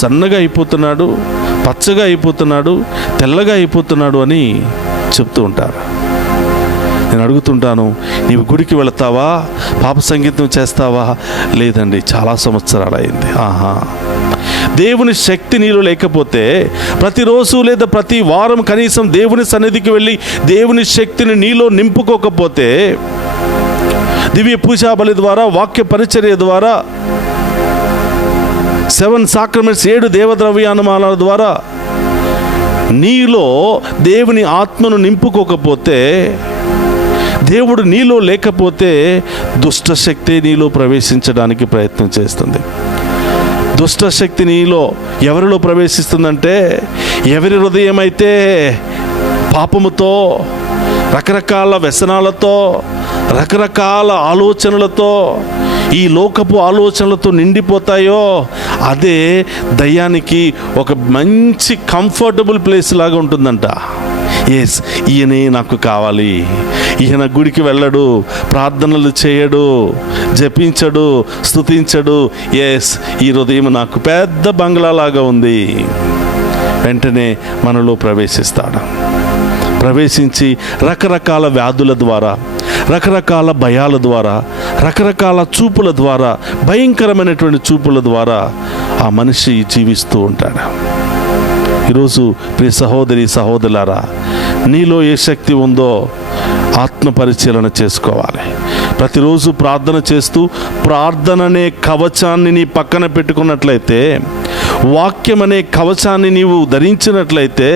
సన్నగా అయిపోతున్నాడు, పచ్చగా అయిపోతున్నాడు, తెల్లగా అయిపోతున్నాడు అని చెప్తూ ఉంటారు. నేను అడుగుతుంటాను, నీవు గుడికి వెళతావా, పాప సంగీతం చేస్తావా? లేదండి, చాలా సంవత్సరాలు అయింది. దేవుని శక్తి నీలో లేకపోతే ప్రతిరోజు లేదా ప్రతి వారం కనీసం దేవుని సన్నిధికి వెళ్ళి దేవుని శక్తిని నీలో నింపుకోకపోతే, దివ్య పూజా బలి ద్వారా, వాక్య పరిచర్య ద్వారా, 7 సాక్రమెంట్స్ 7 దేవద్రవ్యానుమానాల ద్వారా నీలో దేవుని ఆత్మను నింపుకోకపోతే, దేవుడు నీలో లేకపోతే దుష్టశక్తి నీలో ప్రవేశించడానికి ప్రయత్నం చేస్తుంది. దుష్టశక్తి నీలో ఎవరిలో ప్రవేశిస్తుందంటే, ఎవరి హృదయం అయితే పాపముతో, రకరకాల వ్యసనాలతో, రకరకాల ఆలోచనలతో, ఈ లోకపు ఆలోచనలతో నిండిపోతాయో అదే దయ్యానికి ఒక మంచి కంఫర్టబుల్ ప్లేస్ లాగా ఉంటుందంట. ఎస్, ఈయనే నాకు కావాలి, ఈయన గుడికి వెళ్ళడు, ప్రార్థనలు చేయడు, జపించడు, స్తుతించడు, ఎస్, ఈ హృదయం నాకు పెద్ద బంగ్లాలాగా ఉంది. వెంటనే మనలో ప్రవేశిస్తాడు. ప్రవేశించి రకరకాల వ్యాధుల ద్వారా, రకరకాల భయాల ద్వారా, రకరకాల చూపుల ద్వారా, భయంకరమైనటువంటి చూపుల ద్వారా ఆ మనిషి జీవిస్తూ ఉంటాడు. ఈరోజు ప్రియ సహోదరి సహోదరులారా, నీలో ఏ శక్తి ఉందో ఆత్మ పరిశీలన చేసుకోవాలి. ప్రతిరోజు ప్రార్థన చేస్తూ ప్రార్థన అనే కవచాన్ని నీ పక్కన పెట్టుకున్నట్లయితే, వాక్యం అనే కవచాన్ని నీవు ధరించినట్లయితే,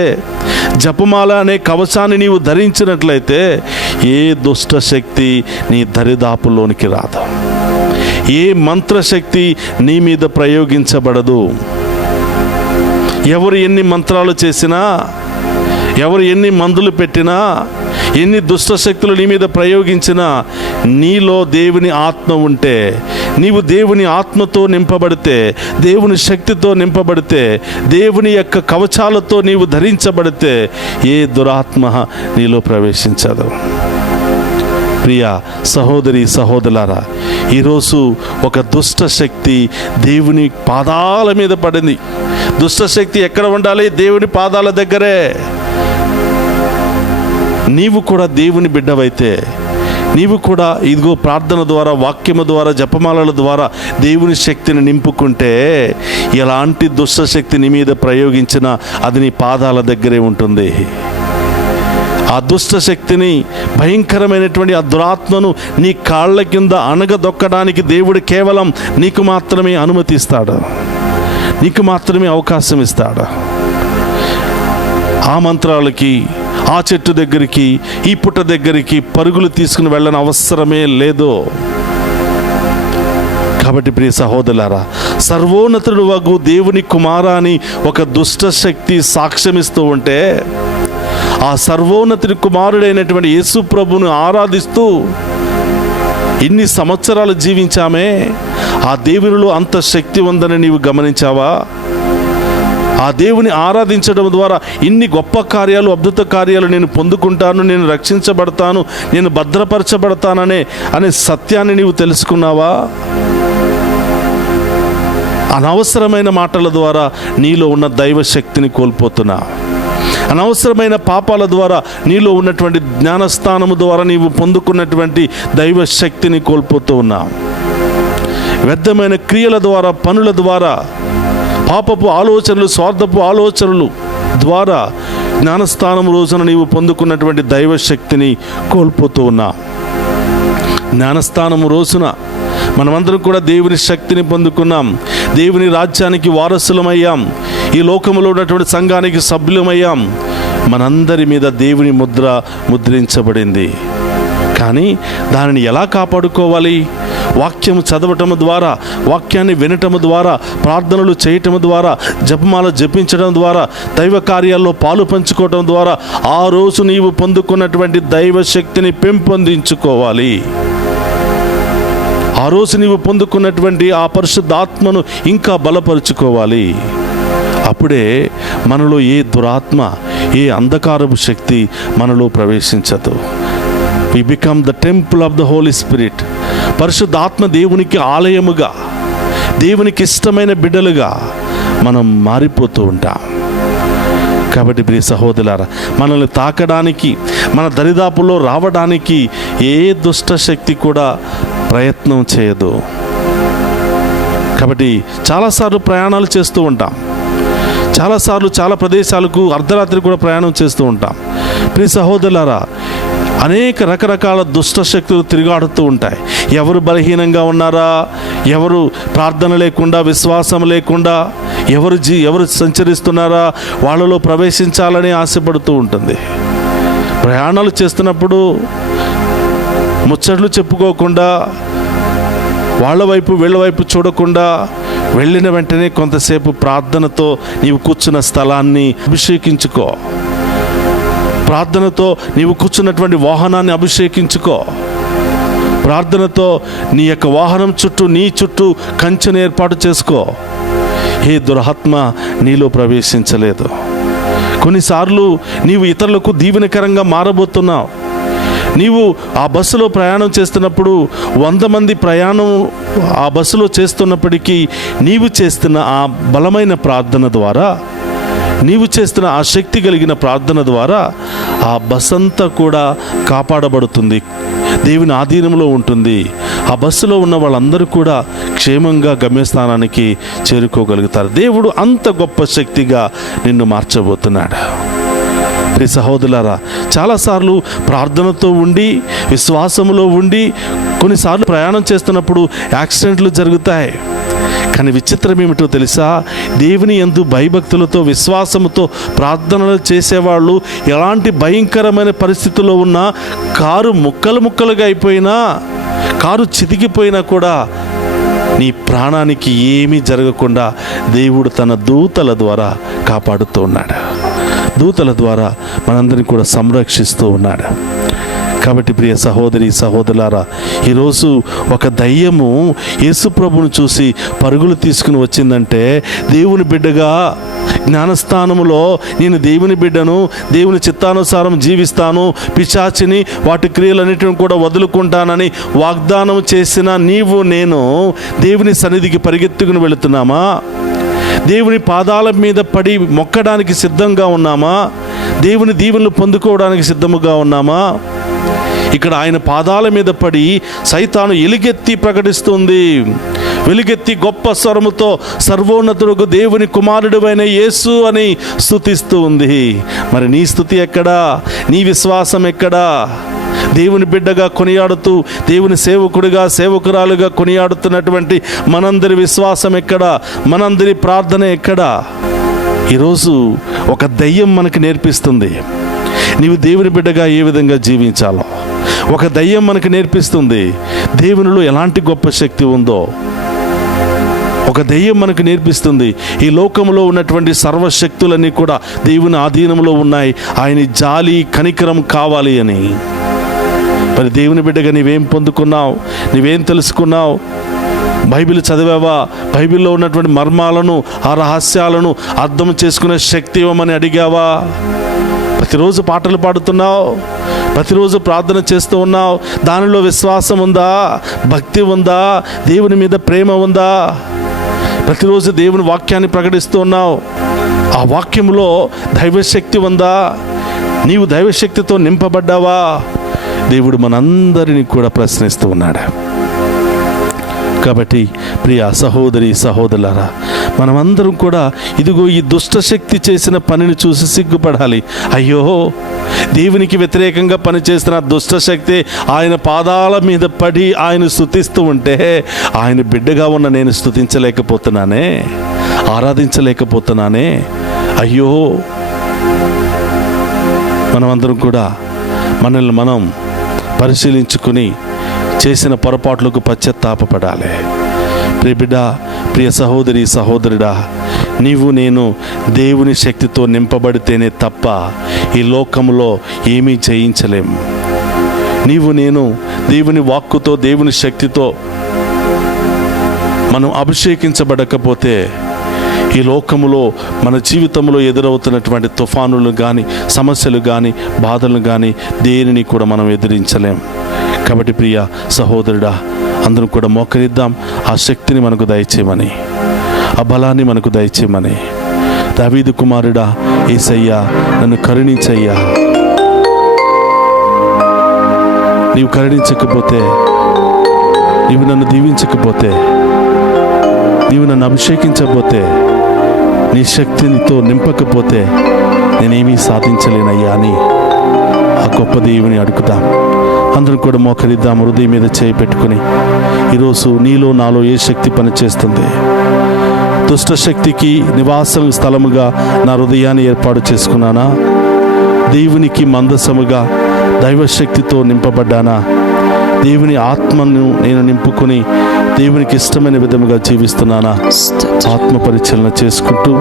జపమాల అనే కవచాన్ని నీవు ధరించినట్లయితే ఏ దుష్ట శక్తి నీ దరిదాపుల్లోనికి రాదు, ఏ మంత్రశక్తి నీ మీద ప్రయోగించబడదు. ఎవరు ఎన్ని మంత్రాలు చేసినా, ఎవరు ఎన్ని మందులు పెట్టినా, ఎన్ని దుష్టశక్తులు నీ మీద ప్రయోగించినా, నీలో దేవుని ఆత్మ ఉంటే, నీవు దేవుని ఆత్మతో నింపబడితే, దేవుని శక్తితో నింపబడితే, దేవుని యొక్క కవచాలతో నీవు ధరించబడితే ఏ దురాత్మ నీలో ప్రవేశించదు. ప్రియ సహోదరి సహోదరులారా, ఈరోజు ఒక దుష్ట శక్తి దేవుని పాదాల మీద పడింది. దుష్టశక్తి ఎక్కడ ఉండాలి? దేవుని పాదాల దగ్గరే. నీవు కూడా దేవుని బిడ్డవైతే, నీవు కూడా ఇదిగో ప్రార్థన ద్వారా, వాక్యము ద్వారా, జపమాలల ద్వారా దేవుని శక్తిని నింపుకుంటే, ఎలాంటి దుష్టశక్తి నీ మీద ప్రయోగించినా అది నీ పాదాల దగ్గరే ఉంటుంది. ఆ దుష్ట శక్తిని, భయంకరమైనటువంటి ఆ దురాత్మను నీ కాళ్ళ కింద అణగదొక్కడానికి దేవుడు కేవలం నీకు మాత్రమే అనుమతిస్తాడు, నీకు మాత్రమే అవకాశం ఇస్తాడు. ఆ మంత్రాలకి, ఆ చెట్టు దగ్గరికి, ఈ పుట్ట దగ్గరికి పరుగులు తీసుకుని వెళ్ళని అవసరమే లేదు. కాబట్టి ప్రియ సహోదరులారా, సర్వోన్నతుడు వగు దేవుని కుమారా అని ఒక దుష్ట శక్తి సాక్ష్యమిస్తూ ఉంటే, ఆ సర్వోన్నతుడి కుమారుడైనటువంటి యేసు ప్రభువును ఆరాధిస్తూ ఇన్ని సంవత్సరాలు జీవించామే, ఆ దేవునిలో అంత శక్తి ఉందని నీవు గమనించావా? ఆ దేవుని ఆరాధించడం ద్వారా ఇన్ని గొప్ప కార్యాలు, అద్భుత కార్యాలు నేను పొందుకుంటాను, నేను రక్షించబడతాను, నేను భద్రపరచబడతాననే సత్యాన్ని నీవు తెలుసుకున్నావా? అనవసరమైన మాటల ద్వారా నీలో ఉన్న దైవ శక్తిని కోల్పోతున్నా. అనవసరమైన పాపాల ద్వారా నీలో ఉన్నటువంటి జ్ఞానస్థానము ద్వారా నీవు పొందుకున్నటువంటి దైవ శక్తిని కోల్పోతూ ఉన్నా. వ్యర్థమైన క్రియల ద్వారా, పనుల ద్వారా, పాపపు ఆలోచనలు, స్వార్థపు ఆలోచనలు ద్వారా జ్ఞానస్థానం రోజున నీవు పొందుకున్నటువంటి దైవ శక్తిని కోల్పోతూ ఉన్నా. జ్ఞానస్థానము రోజున మనమందరం కూడా దేవుని శక్తిని పొందుకున్నాం, దేవుని రాజ్యానికి వారసులమయ్యాం, ఈ లోకంలో ఉన్నటువంటి సంఘానికి సభ్యులమయ్యాం. మనందరి మీద దేవుని ముద్ర ముద్రించబడింది. కానీ దానిని ఎలా కాపాడుకోవాలి? వాక్యము చదవటం ద్వారా, వాక్యాన్ని వినటం ద్వారా, ప్రార్థనలు చేయటం ద్వారా, జపమాల జపించడం ద్వారా, దైవ కార్యాల్లో పాలు పంచుకోవటం ద్వారా ఆ రోజు నీవు పొందుకున్నటువంటి దైవ శక్తిని పెంపొందించుకోవాలి. ఆ రోజు నీవు పొందుకున్నటువంటి ఆ పరిశుద్ధాత్మను ఇంకా బలపరుచుకోవాలి. అప్పుడే మనలో ఏ దురాత్మ, ఏ అంధకారపు శక్తి మనలో ప్రవేశించదు. We become the temple of the holy spirit. పరిశుద్ధాత్మ దేవునికి ఆలయముగా, దేవునికి ఇష్టమైన బిడ్డలుగా మనం మారిపోతూ ఉంటాం. కాబట్టి ప్రియ సహోదరులారా, మనల్ని తాకడానికి, మన దరిదాపులో రావడానికి ఏ దుష్ట శక్తి కూడా ప్రయత్నం చేయదు. కాబట్టి చాలాసార్లు ప్రయాణాలు చేస్తూ ఉంటాం, చాలాసార్లు చాలా ప్రదేశాలకు అర్ధరాత్రి కూడా ప్రయాణం చేస్తూ ఉంటాం. ప్రియ సహోదరులారా, అనేక రకరకాల దుష్ట శక్తులు తిరిగాడుతూ ఉంటాయి. ఎవరు బలహీనంగా ఉన్నారా, ఎవరు ప్రార్థన లేకుండా, విశ్వాసం లేకుండా ఎవరు సంచరిస్తున్నారా, వాళ్ళలో ప్రవేశించాలని ఆశపడుతూ ఉంటుంది. ప్రయాణాలు చేస్తున్నప్పుడు ముచ్చట్లు చెప్పుకోకుండా, వాళ్ళ వైపు వీళ్ళ వైపు చూడకుండా, వెళ్ళిన వెంటనే కొంతసేపు ప్రార్థనతో నీవు కూర్చున్న స్థలాన్ని అభిషేకించుకో. ప్రార్థనతో నీవు కూర్చున్నటువంటి వాహనాన్ని అభిషేకించుకో. ప్రార్థనతో నీ యొక్క వాహనం చుట్టూ, నీ చుట్టూ కంచెను ఏర్పాటు చేసుకో. ఏ దురాత్మ నీలో ప్రవేశించలేదు. కొన్నిసార్లు నీవు ఇతరులకు దీవెనకరంగా మారబోతున్నావు. నీవు ఆ బస్సులో ప్రయాణం చేస్తున్నప్పుడు 100 మంది ప్రయాణం ఆ బస్సులో చేస్తున్నప్పటికీ నీవు చేస్తున్న ఆ బలమైన ప్రార్థన ద్వారా, నీవు చేస్తున్న ఆ శక్తి కలిగిన ప్రార్థన ద్వారా ఆ బస్ అంతా కూడా కాపాడబడుతుంది, దేవుని ఆధీనంలో ఉంటుంది. ఆ బస్సులో ఉన్న వాళ్ళందరూ కూడా క్షేమంగా గమ్యస్థానానికి చేరుకోగలుగుతారు. దేవుడు అంత గొప్ప శక్తిగా నిన్ను మార్చబోతున్నాడు. ప్రియ సహోదరులారా, చాలాసార్లు ప్రార్థనతో ఉండి, విశ్వాసములో ఉండి, కొన్నిసార్లు ప్రయాణం చేస్తున్నప్పుడు యాక్సిడెంట్లు జరుగుతాయి. కానీ విచిత్రం ఏమిటో తెలుసా? దేవుని యందు భయభక్తులతో, విశ్వాసముతో ప్రార్థనలు చేసేవాళ్ళు ఎలాంటి భయంకరమైన పరిస్థితుల్లో ఉన్నా, కారు ముక్కలు ముక్కలుగా అయిపోయినా, కారు చితికిపోయినా కూడా నీ ప్రాణానికి ఏమీ జరగకుండా దేవుడు తన దూతల ద్వారా కాపాడుతూ ఉన్నాడు. దూతల ద్వారా మనందరినీ కూడా సంరక్షిస్తూ ఉన్నాడు. కాబట్టి ప్రియ సహోదరి సహోదరులారా, ఈరోజు ఒక దయ్యము యేసుప్రభుని చూసి పరుగులు తీసుకుని వచ్చిందంటే, దేవుని బిడ్డగా జ్ఞానస్థానములో నేను దేవుని బిడ్డను, దేవుని చిత్తానుసారం జీవిస్తాను, పిశాచిని వాటి క్రియలన్నిటిని కూడా వదులుకుంటానని వాగ్దానం చేసిన నీవు నేను దేవుని సన్నిధికి పరిగెత్తుకుని వెళుతున్నామా? దేవుని పాదాల మీద పడి మొక్కడానికి సిద్ధంగా ఉన్నామా? దేవుని దీవెనలు పొందుకోవడానికి సిద్ధముగా ఉన్నామా? ఇక్కడ ఆయన పాదాల మీద పడి సైతాను ఎలుగెత్తి ప్రకటిస్తుంది. వెలుగెత్తి గొప్ప స్వరముతో సర్వోన్నతుడు దేవుని కుమారుడువైన యేసు అని స్తుతిస్తూ ఉంది. మరి నీ స్తుతి ఎక్కడా? నీ విశ్వాసం ఎక్కడా? దేవుని బిడ్డగా కొనియాడుతూ, దేవుని సేవకుడిగా, సేవకురాలుగా కొనియాడుతున్నటువంటి మనందరి విశ్వాసం ఎక్కడా? మనందరి ప్రార్థన ఎక్కడా? ఈరోజు ఒక దయ్యం మనకి నేర్పిస్తుంది నీవు దేవుని బిడ్డగా ఏ విధంగా జీవించాలో. ఒక దయ్యం మనకు నేర్పిస్తుంది దేవునిలో ఎలాంటి గొప్ప శక్తి ఉందో. ఒక దయ్యం మనకు నేర్పిస్తుంది ఈ లోకంలో ఉన్నటువంటి సర్వశక్తులన్నీ కూడా దేవుని ఆధీనంలో ఉన్నాయి, ఆయన జాలి కనికరం కావాలి అని. మరి దేవుని బిడ్డగా నీవేం పొందుకున్నావు? నీవేం తెలుసుకున్నావు? బైబిల్ చదివావా? బైబిల్లో ఉన్నటువంటి మర్మాలను, ఆ రహస్యాలను అర్థం చేసుకునే శక్తి ఇవ్వమని అడిగావా? ప్రతిరోజు పాటలు పాడుతున్నావు, ప్రతిరోజు ప్రార్థన చేస్తూ ఉన్నావు, దానిలో విశ్వాసం ఉందా? భక్తి ఉందా? దేవుని మీద ప్రేమ ఉందా? ప్రతిరోజు దేవుని వాక్యాన్ని ప్రకటిస్తూ ఉన్నావు, ఆ వాక్యంలో దైవశక్తి ఉందా? నీవు దైవశక్తితో నింపబడ్డావా? దేవుడు మనందరినీ కూడా ప్రశ్నిస్తూ ఉన్నాడు. కాబట్టి ప్రియ సహోదరి సహోదరులారా, మనమందరం కూడా ఇదిగో ఈ దుష్టశక్తి చేసిన పనిని చూసి సిగ్గుపడాలి. అయ్యో, దేవునికి వ్యతిరేకంగా పనిచేసిన దుష్టశక్తి ఆయన పాదాల మీద పడి ఆయన స్తుతిస్తూ ఉంటే, ఆయన బిడ్డగా ఉన్న నేను స్తుతించలేకపోతున్నానే, ఆరాధించలేకపోతున్నానే. అయ్యో, మనమందరం కూడా మనల్ని మనం పరిశీలించుకుని చేసిన పొరపాట్లకు పశ్చాత్తాపపడాలి. ప్రియ బిడ్డ, ప్రియ సహోదరి సహోదరుడా, నీవు నేను దేవుని శక్తితో నింపబడితేనే తప్ప ఈ లోకంలో ఏమీ జయించలేం. నీవు నేను దేవుని వాక్కుతో, దేవుని శక్తితో మనం అభిషేకించబడకపోతే ఈ లోకములో మన జీవితంలో ఎదురవుతున్నటువంటి తుఫానులు కానీ, సమస్యలు కానీ, బాధలను కానీ దేనిని కూడా మనం ఎదిరించలేం. కాబట్టి ప్రియ సహోదరుడా, అందరం కూడా మోకరిద్దాం. ఆ శక్తిని మనకు దయచేయమని, ఆ బలాన్ని మనకు దయచేయమని. దావీదు కుమారుడా, యేసయ్యా నన్ను కరుణించయ్యా. నీవు కరుణించకపోతే, నీవు నన్ను దీవించకపోతే, నీవు నన్ను అభిషేకించకపోతే, నీ శక్తినితో నింపకపోతే నేనేమీ సాధించలేనయ్యా అని ఆ గొప్ప దేవుని అడుగుదాం. అందరం కూడా మోకరిద్దాం. హృదయం మీద చేయి పెట్టుకుని, ఈరోజు నీలో నాలో ఏ శక్తి పనిచేస్తుంది? దుష్ట శక్తికి నివాసం స్థలముగా నా హృదయాన్ని ఏర్పాటు చేసుకున్నానా? దేవునికి మందసముగా దైవశక్తితో నింపబడ్డానా? దేవుని ఆత్మను నేను నింపుకొని దేవునికి ఇష్టమైన విధముగా జీవిస్తున్నానా? ఆత్మ పరిశీలన చేసుకుంటూ,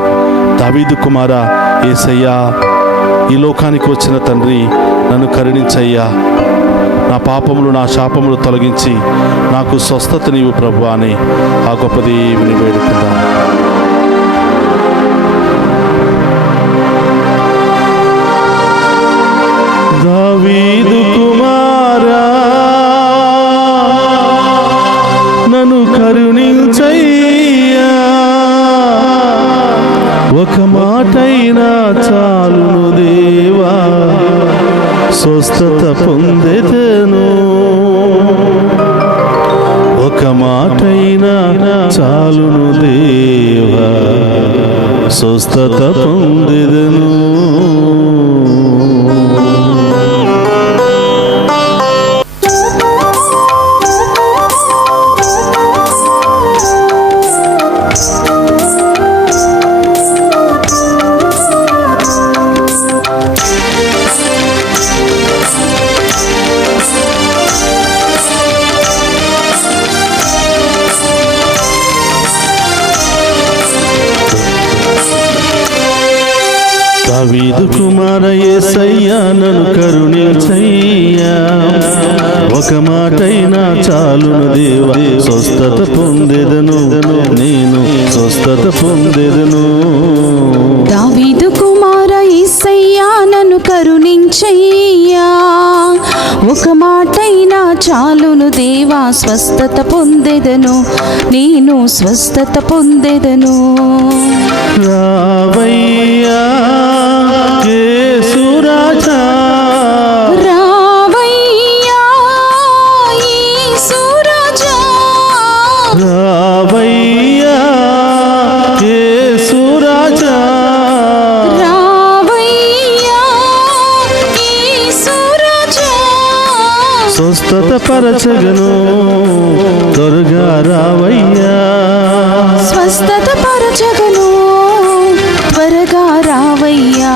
దావీదు కుమారా, యేసయ్యా, ఈ లోకానికి వచ్చిన తండ్రి, నన్ను కరుణించయ్యా. నా పాపములు, నా శాపములు తొలగించి నాకు స్వస్థత నీవు ప్రభువా అని ఆ గొప్ప దేవుని వేడుకుందాం. దావీదు కుమారా, నన్ను కరుణించయ్యా. ఒక మాటైనా చాలును దేవా, స్వస్థత పొందెదను. ఒక మాటైనా చాలును దేవా, స్వస్థత పొందెదను. దావీదు కుమార యేసయ్యా, నన్ను కరుణించయ్యా. ఒక మాటైనా చాలును దేవా, స్వస్థత పొందెదను. నేను స్వస్థత పొందెదను. దావీదు కుమార యేసయ్యా, నన్ను కరుణించయ్యా. ఒక మాటైనా చాలును దేవా, స్వస్థత పొందెదను. నేను స్వస్థత పొందెదను. రావయ్యా యేసు రాజా, రావయ్యా యేసు రాజా, రావయ్యా యేసు రాజా, రావయ్యా యేసు రాజా. స్వస్థత పరచగను త్వరగా రావయ్యా. స్వస్థత పరచగను త్వరగా రావయ్యా.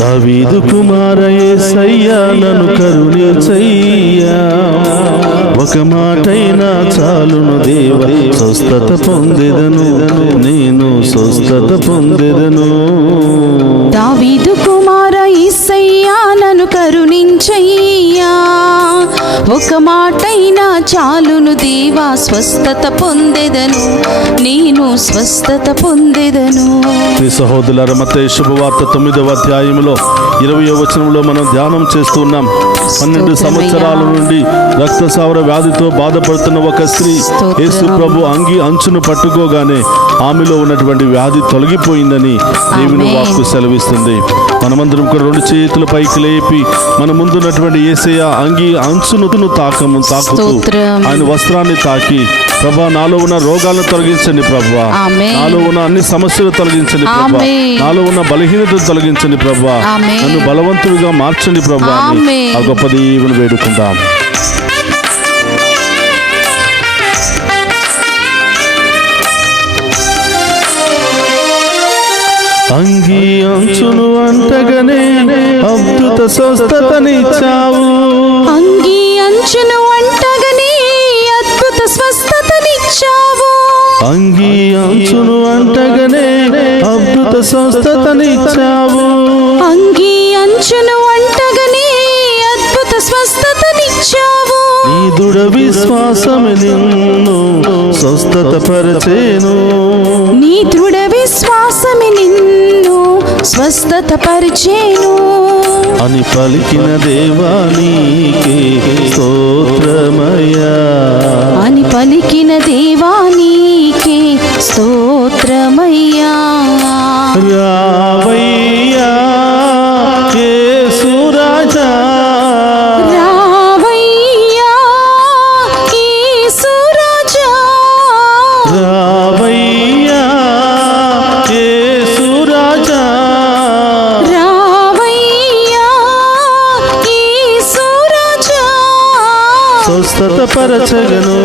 దావీదు కుమార యేసయ్యా, నన్ను కరుణించయ్యా. ఒక మాటైనా చాలును దేవా, స్వస్థత పొందెదను. నేను స్వస్థత పొందెదను. దావీదు కుమార యేసయ్యా, నన్ను కరుణించయ్యా. ఒక మాటైనా చాలును దేవా, స్వస్థత పొందెదను. నేను స్వస్థత పొందెదను. సహోదరులారా, మత్తయి శుభవార్త 9వ అధ్యాయంలో 20వ వచనంలో మనం ధ్యానం చేస్తూ ఉన్నాం. 12 సంవత్సరాల నుండి రక్తస్రావ వ్యాధితో బాధపడుతున్న ఒక స్త్రీ యేసు ప్రభు అంగి అంచును పట్టుకోగానే ఆమెలో ఉన్నటువంటి వ్యాధి తొలగిపోయిందని దేవుని వాక్కు సెలవిస్తుంది. మనమందరం కూడా 2 చేతుల పైకి లేపి మన ముందున్నటువంటి యేసయ్య అంగి అంచును తాకుతూ ఆయన వస్త్రాన్ని తాకి, ప్రభా నాలో ఉన్న రోగాలను తొలగించండి ప్రభా, నాలో ఉన్న అన్ని సమస్యలు తొలగించండి ప్రభా, నాలో ఉన్న బలహీనతను తొలగించండి ప్రభా, నన్ను బలవంతుడిగా మార్చండి ప్రభా అని ఆ గొప్ప దేవుని వేడుకుందాం. అంగి అంచును అంటగనే అద్భుత స్వస్థతనిచ్చావు. అంగి అంచును అంటగనే అద్భుత స్వస్థతనిచ్చావు. అంగి అంచును అంటగనే అద్భుత స్వస్థతనిచ్చావు. అంగి అంచును అంటగనే అద్భుత స్వస్థతనిచ్చావు. నీ దృఢ విశ్వాసమే నిన్ను స్వస్థత పరిచేను. నీ దృఢ విశ్వాసమే నిన్ను స్వస్థత పరిచేను. అని పలికిన దేవా నీకే స్తోత్రమయ్యా. అని పలికిన దేవా నీకే స్తోత్రమయ్యా. రావయ్యా యేసు రాజా, రావయ్యా యేసు రాజా, రావయ్యా యేసు రాజా, రావయ్యా యేసు రాజా. స్వస్థత పరచగను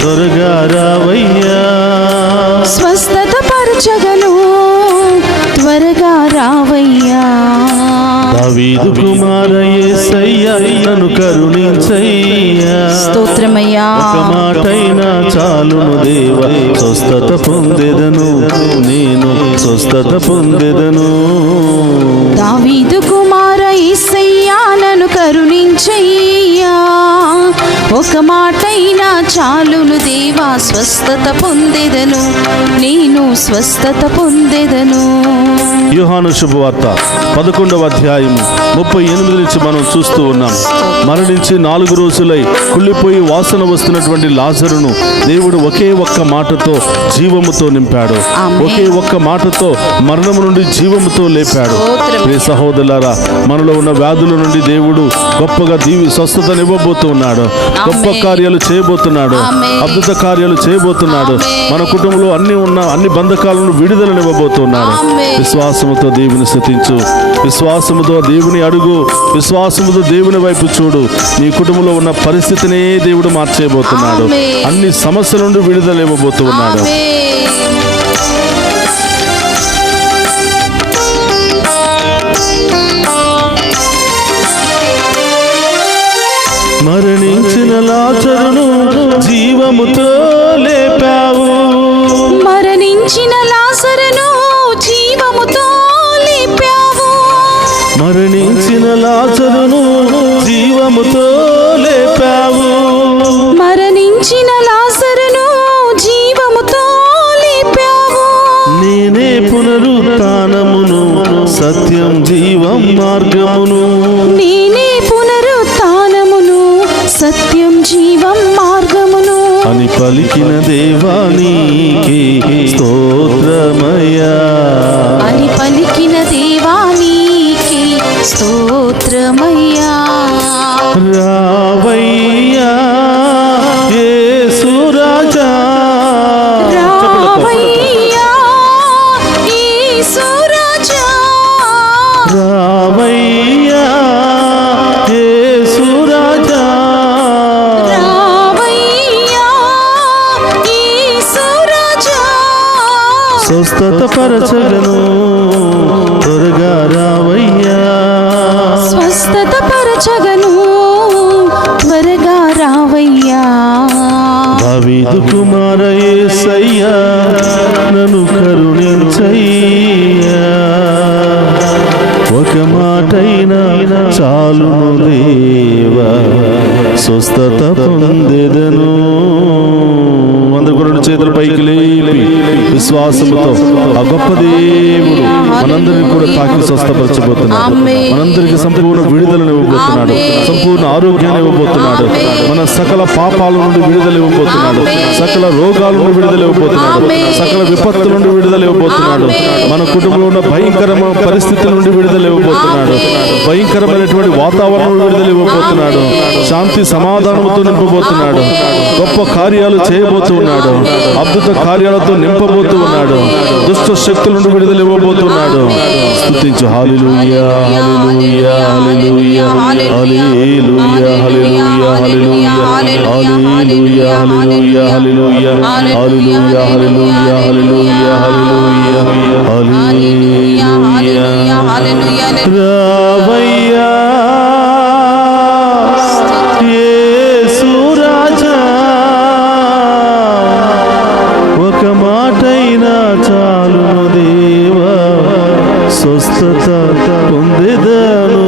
త్వరగా రావయ్యా. స్వస్థత పరచగను త్వరగా రావయ్యా. దావీదు కుమార యేసయ్యా నన్ను కరుణించయ్యా. స్తోత్రమయ్యా. ఒక మాటైనా చాలును దేవా, స్వస్థత పొందెదను నేను, స్వస్థత పొందెదను. దావీదు కుమార యేసయ్యా నన్ను కరుణించయ్యా. ఒక మాటైనా చాలును దేవా, స్వస్థత పొందెదను నేను, స్వస్థత పొందెదను. యోహాను శుభవార్త 11వ అధ్యాయం 38 నుంచి మనం చూస్తూ ఉన్నాం. మరణించి 4 రోజులై కుళ్ళిపోయి వాసన వస్తున్నటువంటి లాజరును దేవుడు ఒకే ఒక్క మాటతో జీవముతో నింపాడు. ఒకే ఒక్క మాటతో మరణము నుండి జీవముతో లేపాడు. ప్రియ సహోదరులారా, మనలో ఉన్న వ్యాధుల నుండి దేవుడు గొప్పగా స్వస్థతనివ్వబోతూ ఉన్నాడు. గొప్ప కార్యాలు చేయబోతున్నాడు. అద్భుత కార్యాలు చేయబోతున్నాడు. మన కుటుంబంలో అన్ని బంధకాలను విడుదలనివ్వబోతున్నాడు. విశ్వాసముతో దేవుని స్తుతించు, విశ్వాసముతో దేవుని అడుగు, విశ్వాసముతో దేవుని వైపు చూడు. నీ కుటుంబంలో ఉన్న పరిస్థితినే దేవుడు మార్చేయబోతున్నాడు. అన్ని సమస్యల నుండి విడుదల ఇవ్వబోతూ ఉన్నాడు. మరణించిన లాజరును జీవముతో లేపావు. మరణించిన లాజరును జీవముతో లేపావు. మరణించిన లాజరును జీవముతో లేపావు. మరణించిన లాజరును జీవముతో లేపావు. నేనే పునరుత్థానమును సత్యం జీవం మార్గమును. నేనే పునరుత్థానమును సత్యం జీవం మార్గమును. అని పలికిన దేవా నీకే స్తోత్రమయ్యా. అని పలికిన దేవా నీకే స్తోత్రమయ్యా. రావయ్యా యేసు రాజా, రావయ్యా యేసు రాజా, రావయ్యా యేసు రాజా, రావయ్యా యేసు రాజా. స్వస్థత పరచగను త్వరగా రావయ్యా. స్వస్థత పరచగను త్వరగా రావయ్యా. దావీదు కుమార యేసయ్యా నన్ను కరుణించయ్యా. ఒక మాటైనా చాలును దేవా, స్వస్థత పొందెదను. అందరూ కూడా రెండు చేతుల పైకి లేపి విశ్వాసముతో ఆ గొప్ప దేవుడు మనందరినీ కూడా తాకి స్వస్థపరచబోతున్నాడు. మనందరికి సంపూర్ణ విడుదలను ఇవ్వబోతున్నాడు. సంపూర్ణ ఆరోగ్యాన్ని ఇవ్వబోతున్నాడు. మన సకల పాపాల నుండి విడుదల ఇవ్వబోతున్నాడు. సకల రోగాల నుండి విడుదల ఇవ్వబోతున్నాడు. సకల విపత్తుల నుండి విడుదల ఇవ్వబోతున్నాడు. మన కుటుంబంలో ఉన్న భయంకరమైన పరిస్థితుల నుండి విడుదల ఇవ్వబోతున్నాడు. భయంకరమైనటువంటి వాతావరణం విడుదల ఇవ్వబోతున్నాడు. శాంతి సమాధానంతో నింపబోతున్నాడు. గొప్ప కార్యాలు చేయబోతున్నాడు. అద్భుత కార్యాలతో నింపబోతూ ఉన్నాడు. దుష్ట శక్తుల నుండి విడుదల ఇవ్వబోతున్నాడు. స్తుతించు. హల్లెలూయా, హల్లెలూయా, హల్లెలూయా, హల్లెలూయా, హల్లెలూయా, హల్లెలూయా, హల్లెలూయా, హల్లెలూయా, హల్లెలూయా, హల్లెలూయా, హల్లెలూయా, హల్లెలూయా, హల్లెలూయా, రావయ్యా యేసు రాజా. ఒక మాటైనా చాలును దేవా, స్వస్థత పొందెదను.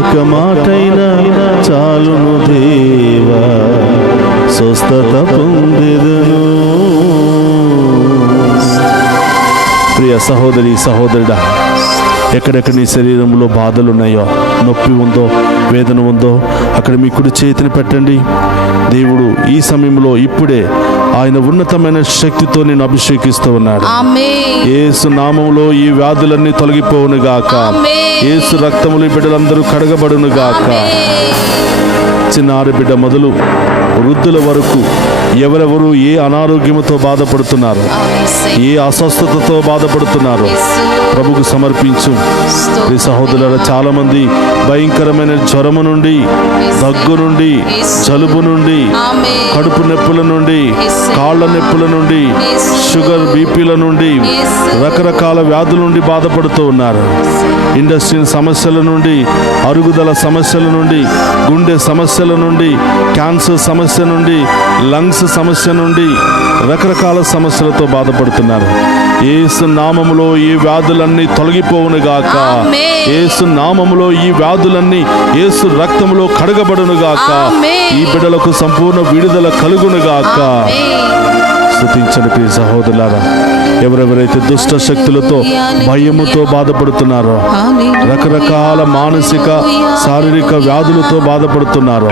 ఒక మాటైనా చాలును దేవా, స్వస్థత పొందెదను. ప్రియ సహోదరి సహోదరుడా, ఎక్కడెక్కడ నీ శరీరంలో బాధలు ఉన్నాయో, నొప్పి ఉందో, వేదన ఉందో, అక్కడ మీ కుడి చేతిని పెట్టండి. దేవుడు ఈ సమయంలో ఇప్పుడే ఆయన ఉన్నతమైన శక్తితో నేను అభిషేకిస్తూ ఉన్నాడు. యేసు నామములో ఈ వ్యాధులన్నీ తొలగిపోవును గాక. యేసు రక్తములు ఈ బిడ్డలందరూ కడగబడును గాక. చిన్నారి బిడ్డ మొదలు వృద్ధుల వరకు ఎవరెవరు ఏ అనారోగ్యముతో బాధపడుతున్నారు, ఏ అస్వస్థతతో బాధపడుతున్నారు, ప్రభుకు సమర్పించు. ఈ సహోదరుల చాలా మంది భయంకరమైన జ్వరము నుండి, దగ్గు నుండి, జలుబు నుండి, కడుపు నొప్పుల నుండి, కాళ్ళ నొప్పుల నుండి, షుగర్ బీపీల నుండి, రకరకాల వ్యాధుల నుండి బాధపడుతూ ఉన్నారు. ఇండస్ట్రియల్ సమస్యల నుండి, అరుగుదల సమస్యల నుండి, గుండె సమస్యల నుండి, క్యాన్సర్ సమస్య నుండి, లంగ్స్ సమస్య నుండి, రకరకాల సమస్యలతో బాధపడుతున్నారు. యేసు నామములో ఈ వ్యాధులన్నీ తొలగిపోవును గాక. యేసు నామములో ఈ వ్యాధులన్నీ యేసు రక్తములో కడగబడును గాక. ఈ బిడ్డలకు సంపూర్ణ విడుదల కలుగును గాక. స్తుతించండి ప్రియ సహోదరులారా. ఎవరెవరైతే దుష్ట శక్తులతో, భయముతో బాధపడుతున్నారో, రకరకాల మానసిక శారీరక వ్యాధులతో బాధపడుతున్నారో,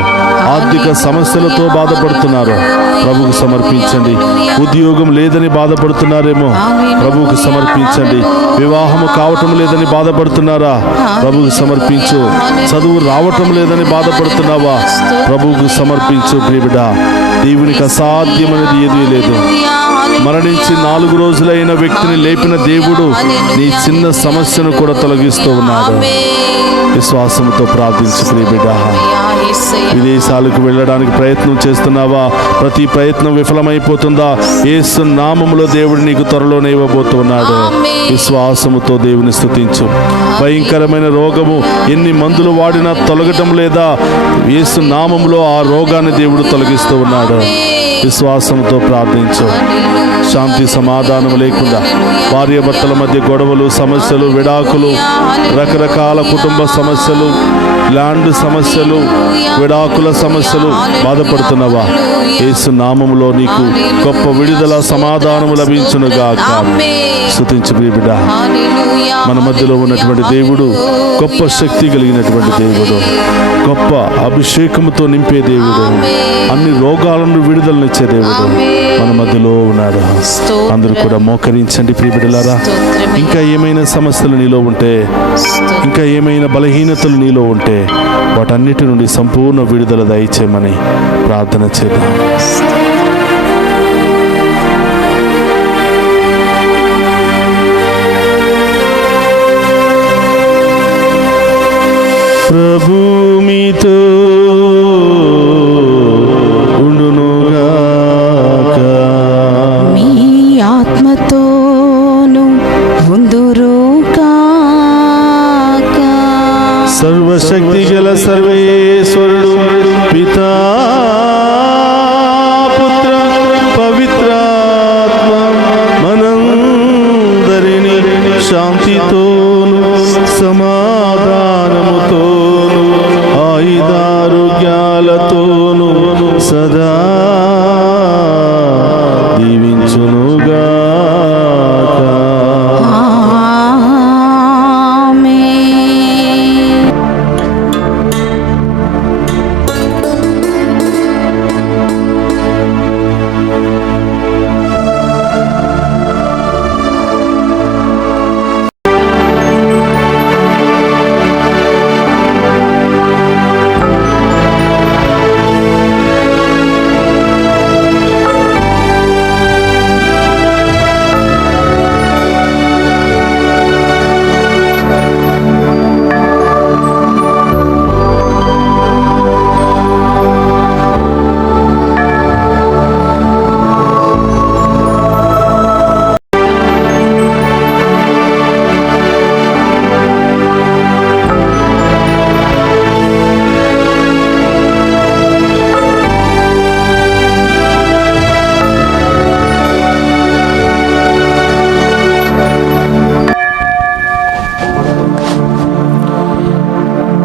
ఆర్థిక సమస్యలతో బాధపడుతున్నారో, ప్రభువుకు సమర్పించండి. ఉద్యోగం లేదని బాధపడుతున్నారేమో, ప్రభువుకు సమర్పించండి. వివాహము కావటం లేదని బాధపడుతున్నారా, ప్రభువుకు సమర్పించు. చదువు రావటం లేదని బాధపడుతున్నావా, ప్రభువుకు సమర్పించు. ప్రియబిడ్డ, దేవునికి అసాధ్యమైనది ఏదీ లేదు. మరణించి 4 రోజులైన వ్యక్తిని లేపిన దేవుడు నీ చిన్న సమస్యను కూడా తొలగిస్తూ ఉన్నాడు. విశ్వాసంతో ప్రార్థించు ప్రియబిడ్డ. విదేశాలకు వెళ్ళడానికి ప్రయత్నం చేస్తున్నావా? ప్రతి ప్రయత్నం విఫలమైపోతుందా? యేసు నామములో దేవుడు నీకు త్వరలోనే ఇవ్వబోతున్నాడు. విశ్వాసముతో దేవుని స్తుతించు. భయంకరమైన రోగము ఎన్ని మందులు వాడినా తొలగటం లేదా? యేసు నామములో ఆ రోగాన్ని దేవుడు తొలగిస్తూ ఉన్నాడు. విశ్వాసంతో ప్రార్థించు. శాంతి సమాధానం లేకుండా భార్యాభర్తల మధ్య గొడవలు, సమస్యలు, విడాకులు, రకరకాల కుటుంబ సమస్యలు, ల్యాండ్ సమస్యలు, విడాకుల సమస్యలు బాధపడుతున్నావా? యేసు నామములో నీకు గొప్ప విడుదల, సమాధానము లభించునుగాక. స్తుతించు ప్రియబిడ్డ. మన మధ్యలో ఉన్నటువంటి దేవుడు గొప్ప శక్తి కలిగినటువంటి దేవుడు, గొప్ప అభిషేకముతో నింపే దేవుడు, అన్ని రోగాలను విడుదలనిచ్చే దేవుడు మన మధ్యలో ఉన్నాడు. అందరూ కూడా మోకరించండి ప్రియబిడ్డలారా. ఇంకా ఏమైనా సమస్యలు నీలో ఉంటే, ఇంకా ఏమైనా బలహీనతలు నీలో ఉంటే, వాటన్నిటి నుండి సంపూర్ణ విడుదల దయచేయమని ప్రార్థన చేద్దాం. ప్రభు మీతో ఉండునుగాక. మీ ఆత్మతోను ఉందురుగాక. సర్వశక్తి గల సర్వేశ్వరుడు పితా, పుత్ర, పవిత్రాత్మ మనందరినీ శాంతితోను, సమాధానముతోను, ఆయుధారోగ్యాలతోను సదా దీవించునుగాక.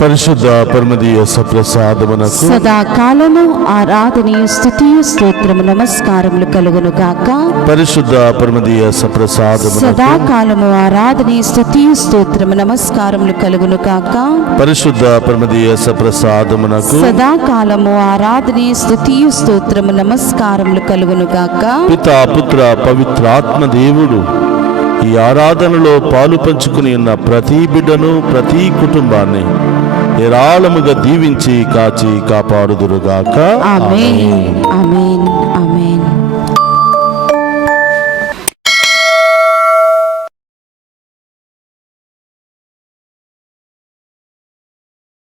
పరిశుద్ధ పరమదీయ సప్రసాదమునకు సదాకాలము ఆరాధనీయ స్తుతియు స్తోత్రము నమస్కారములు కలుగును గాక. పరిశుద్ధ పరమదీయ సప్రసాదమునకు సదాకాలము ఆరాధనీయ స్తుతియు స్తోత్రము నమస్కారములు కలుగును గాక. పరిశుద్ధ పరమదీయ సప్రసాదమునకు సదాకాలము ఆరాధనీయ స్తుతియు స్తోత్రము నమస్కారములు కలుగును గాక. పితా పుత్ర పవిత్రాత్మ దేవుడు ఈ ఆరాధనలో పాలు పంచుకుని ఉన్న ప్రతి బిడ్డను ప్రతి కుటుంబాన్ని ఏరాళముగా దీవించి కాచి కాపాడుదురుగాక. ఆమేన్ ఆమేన్ ఆమేన్.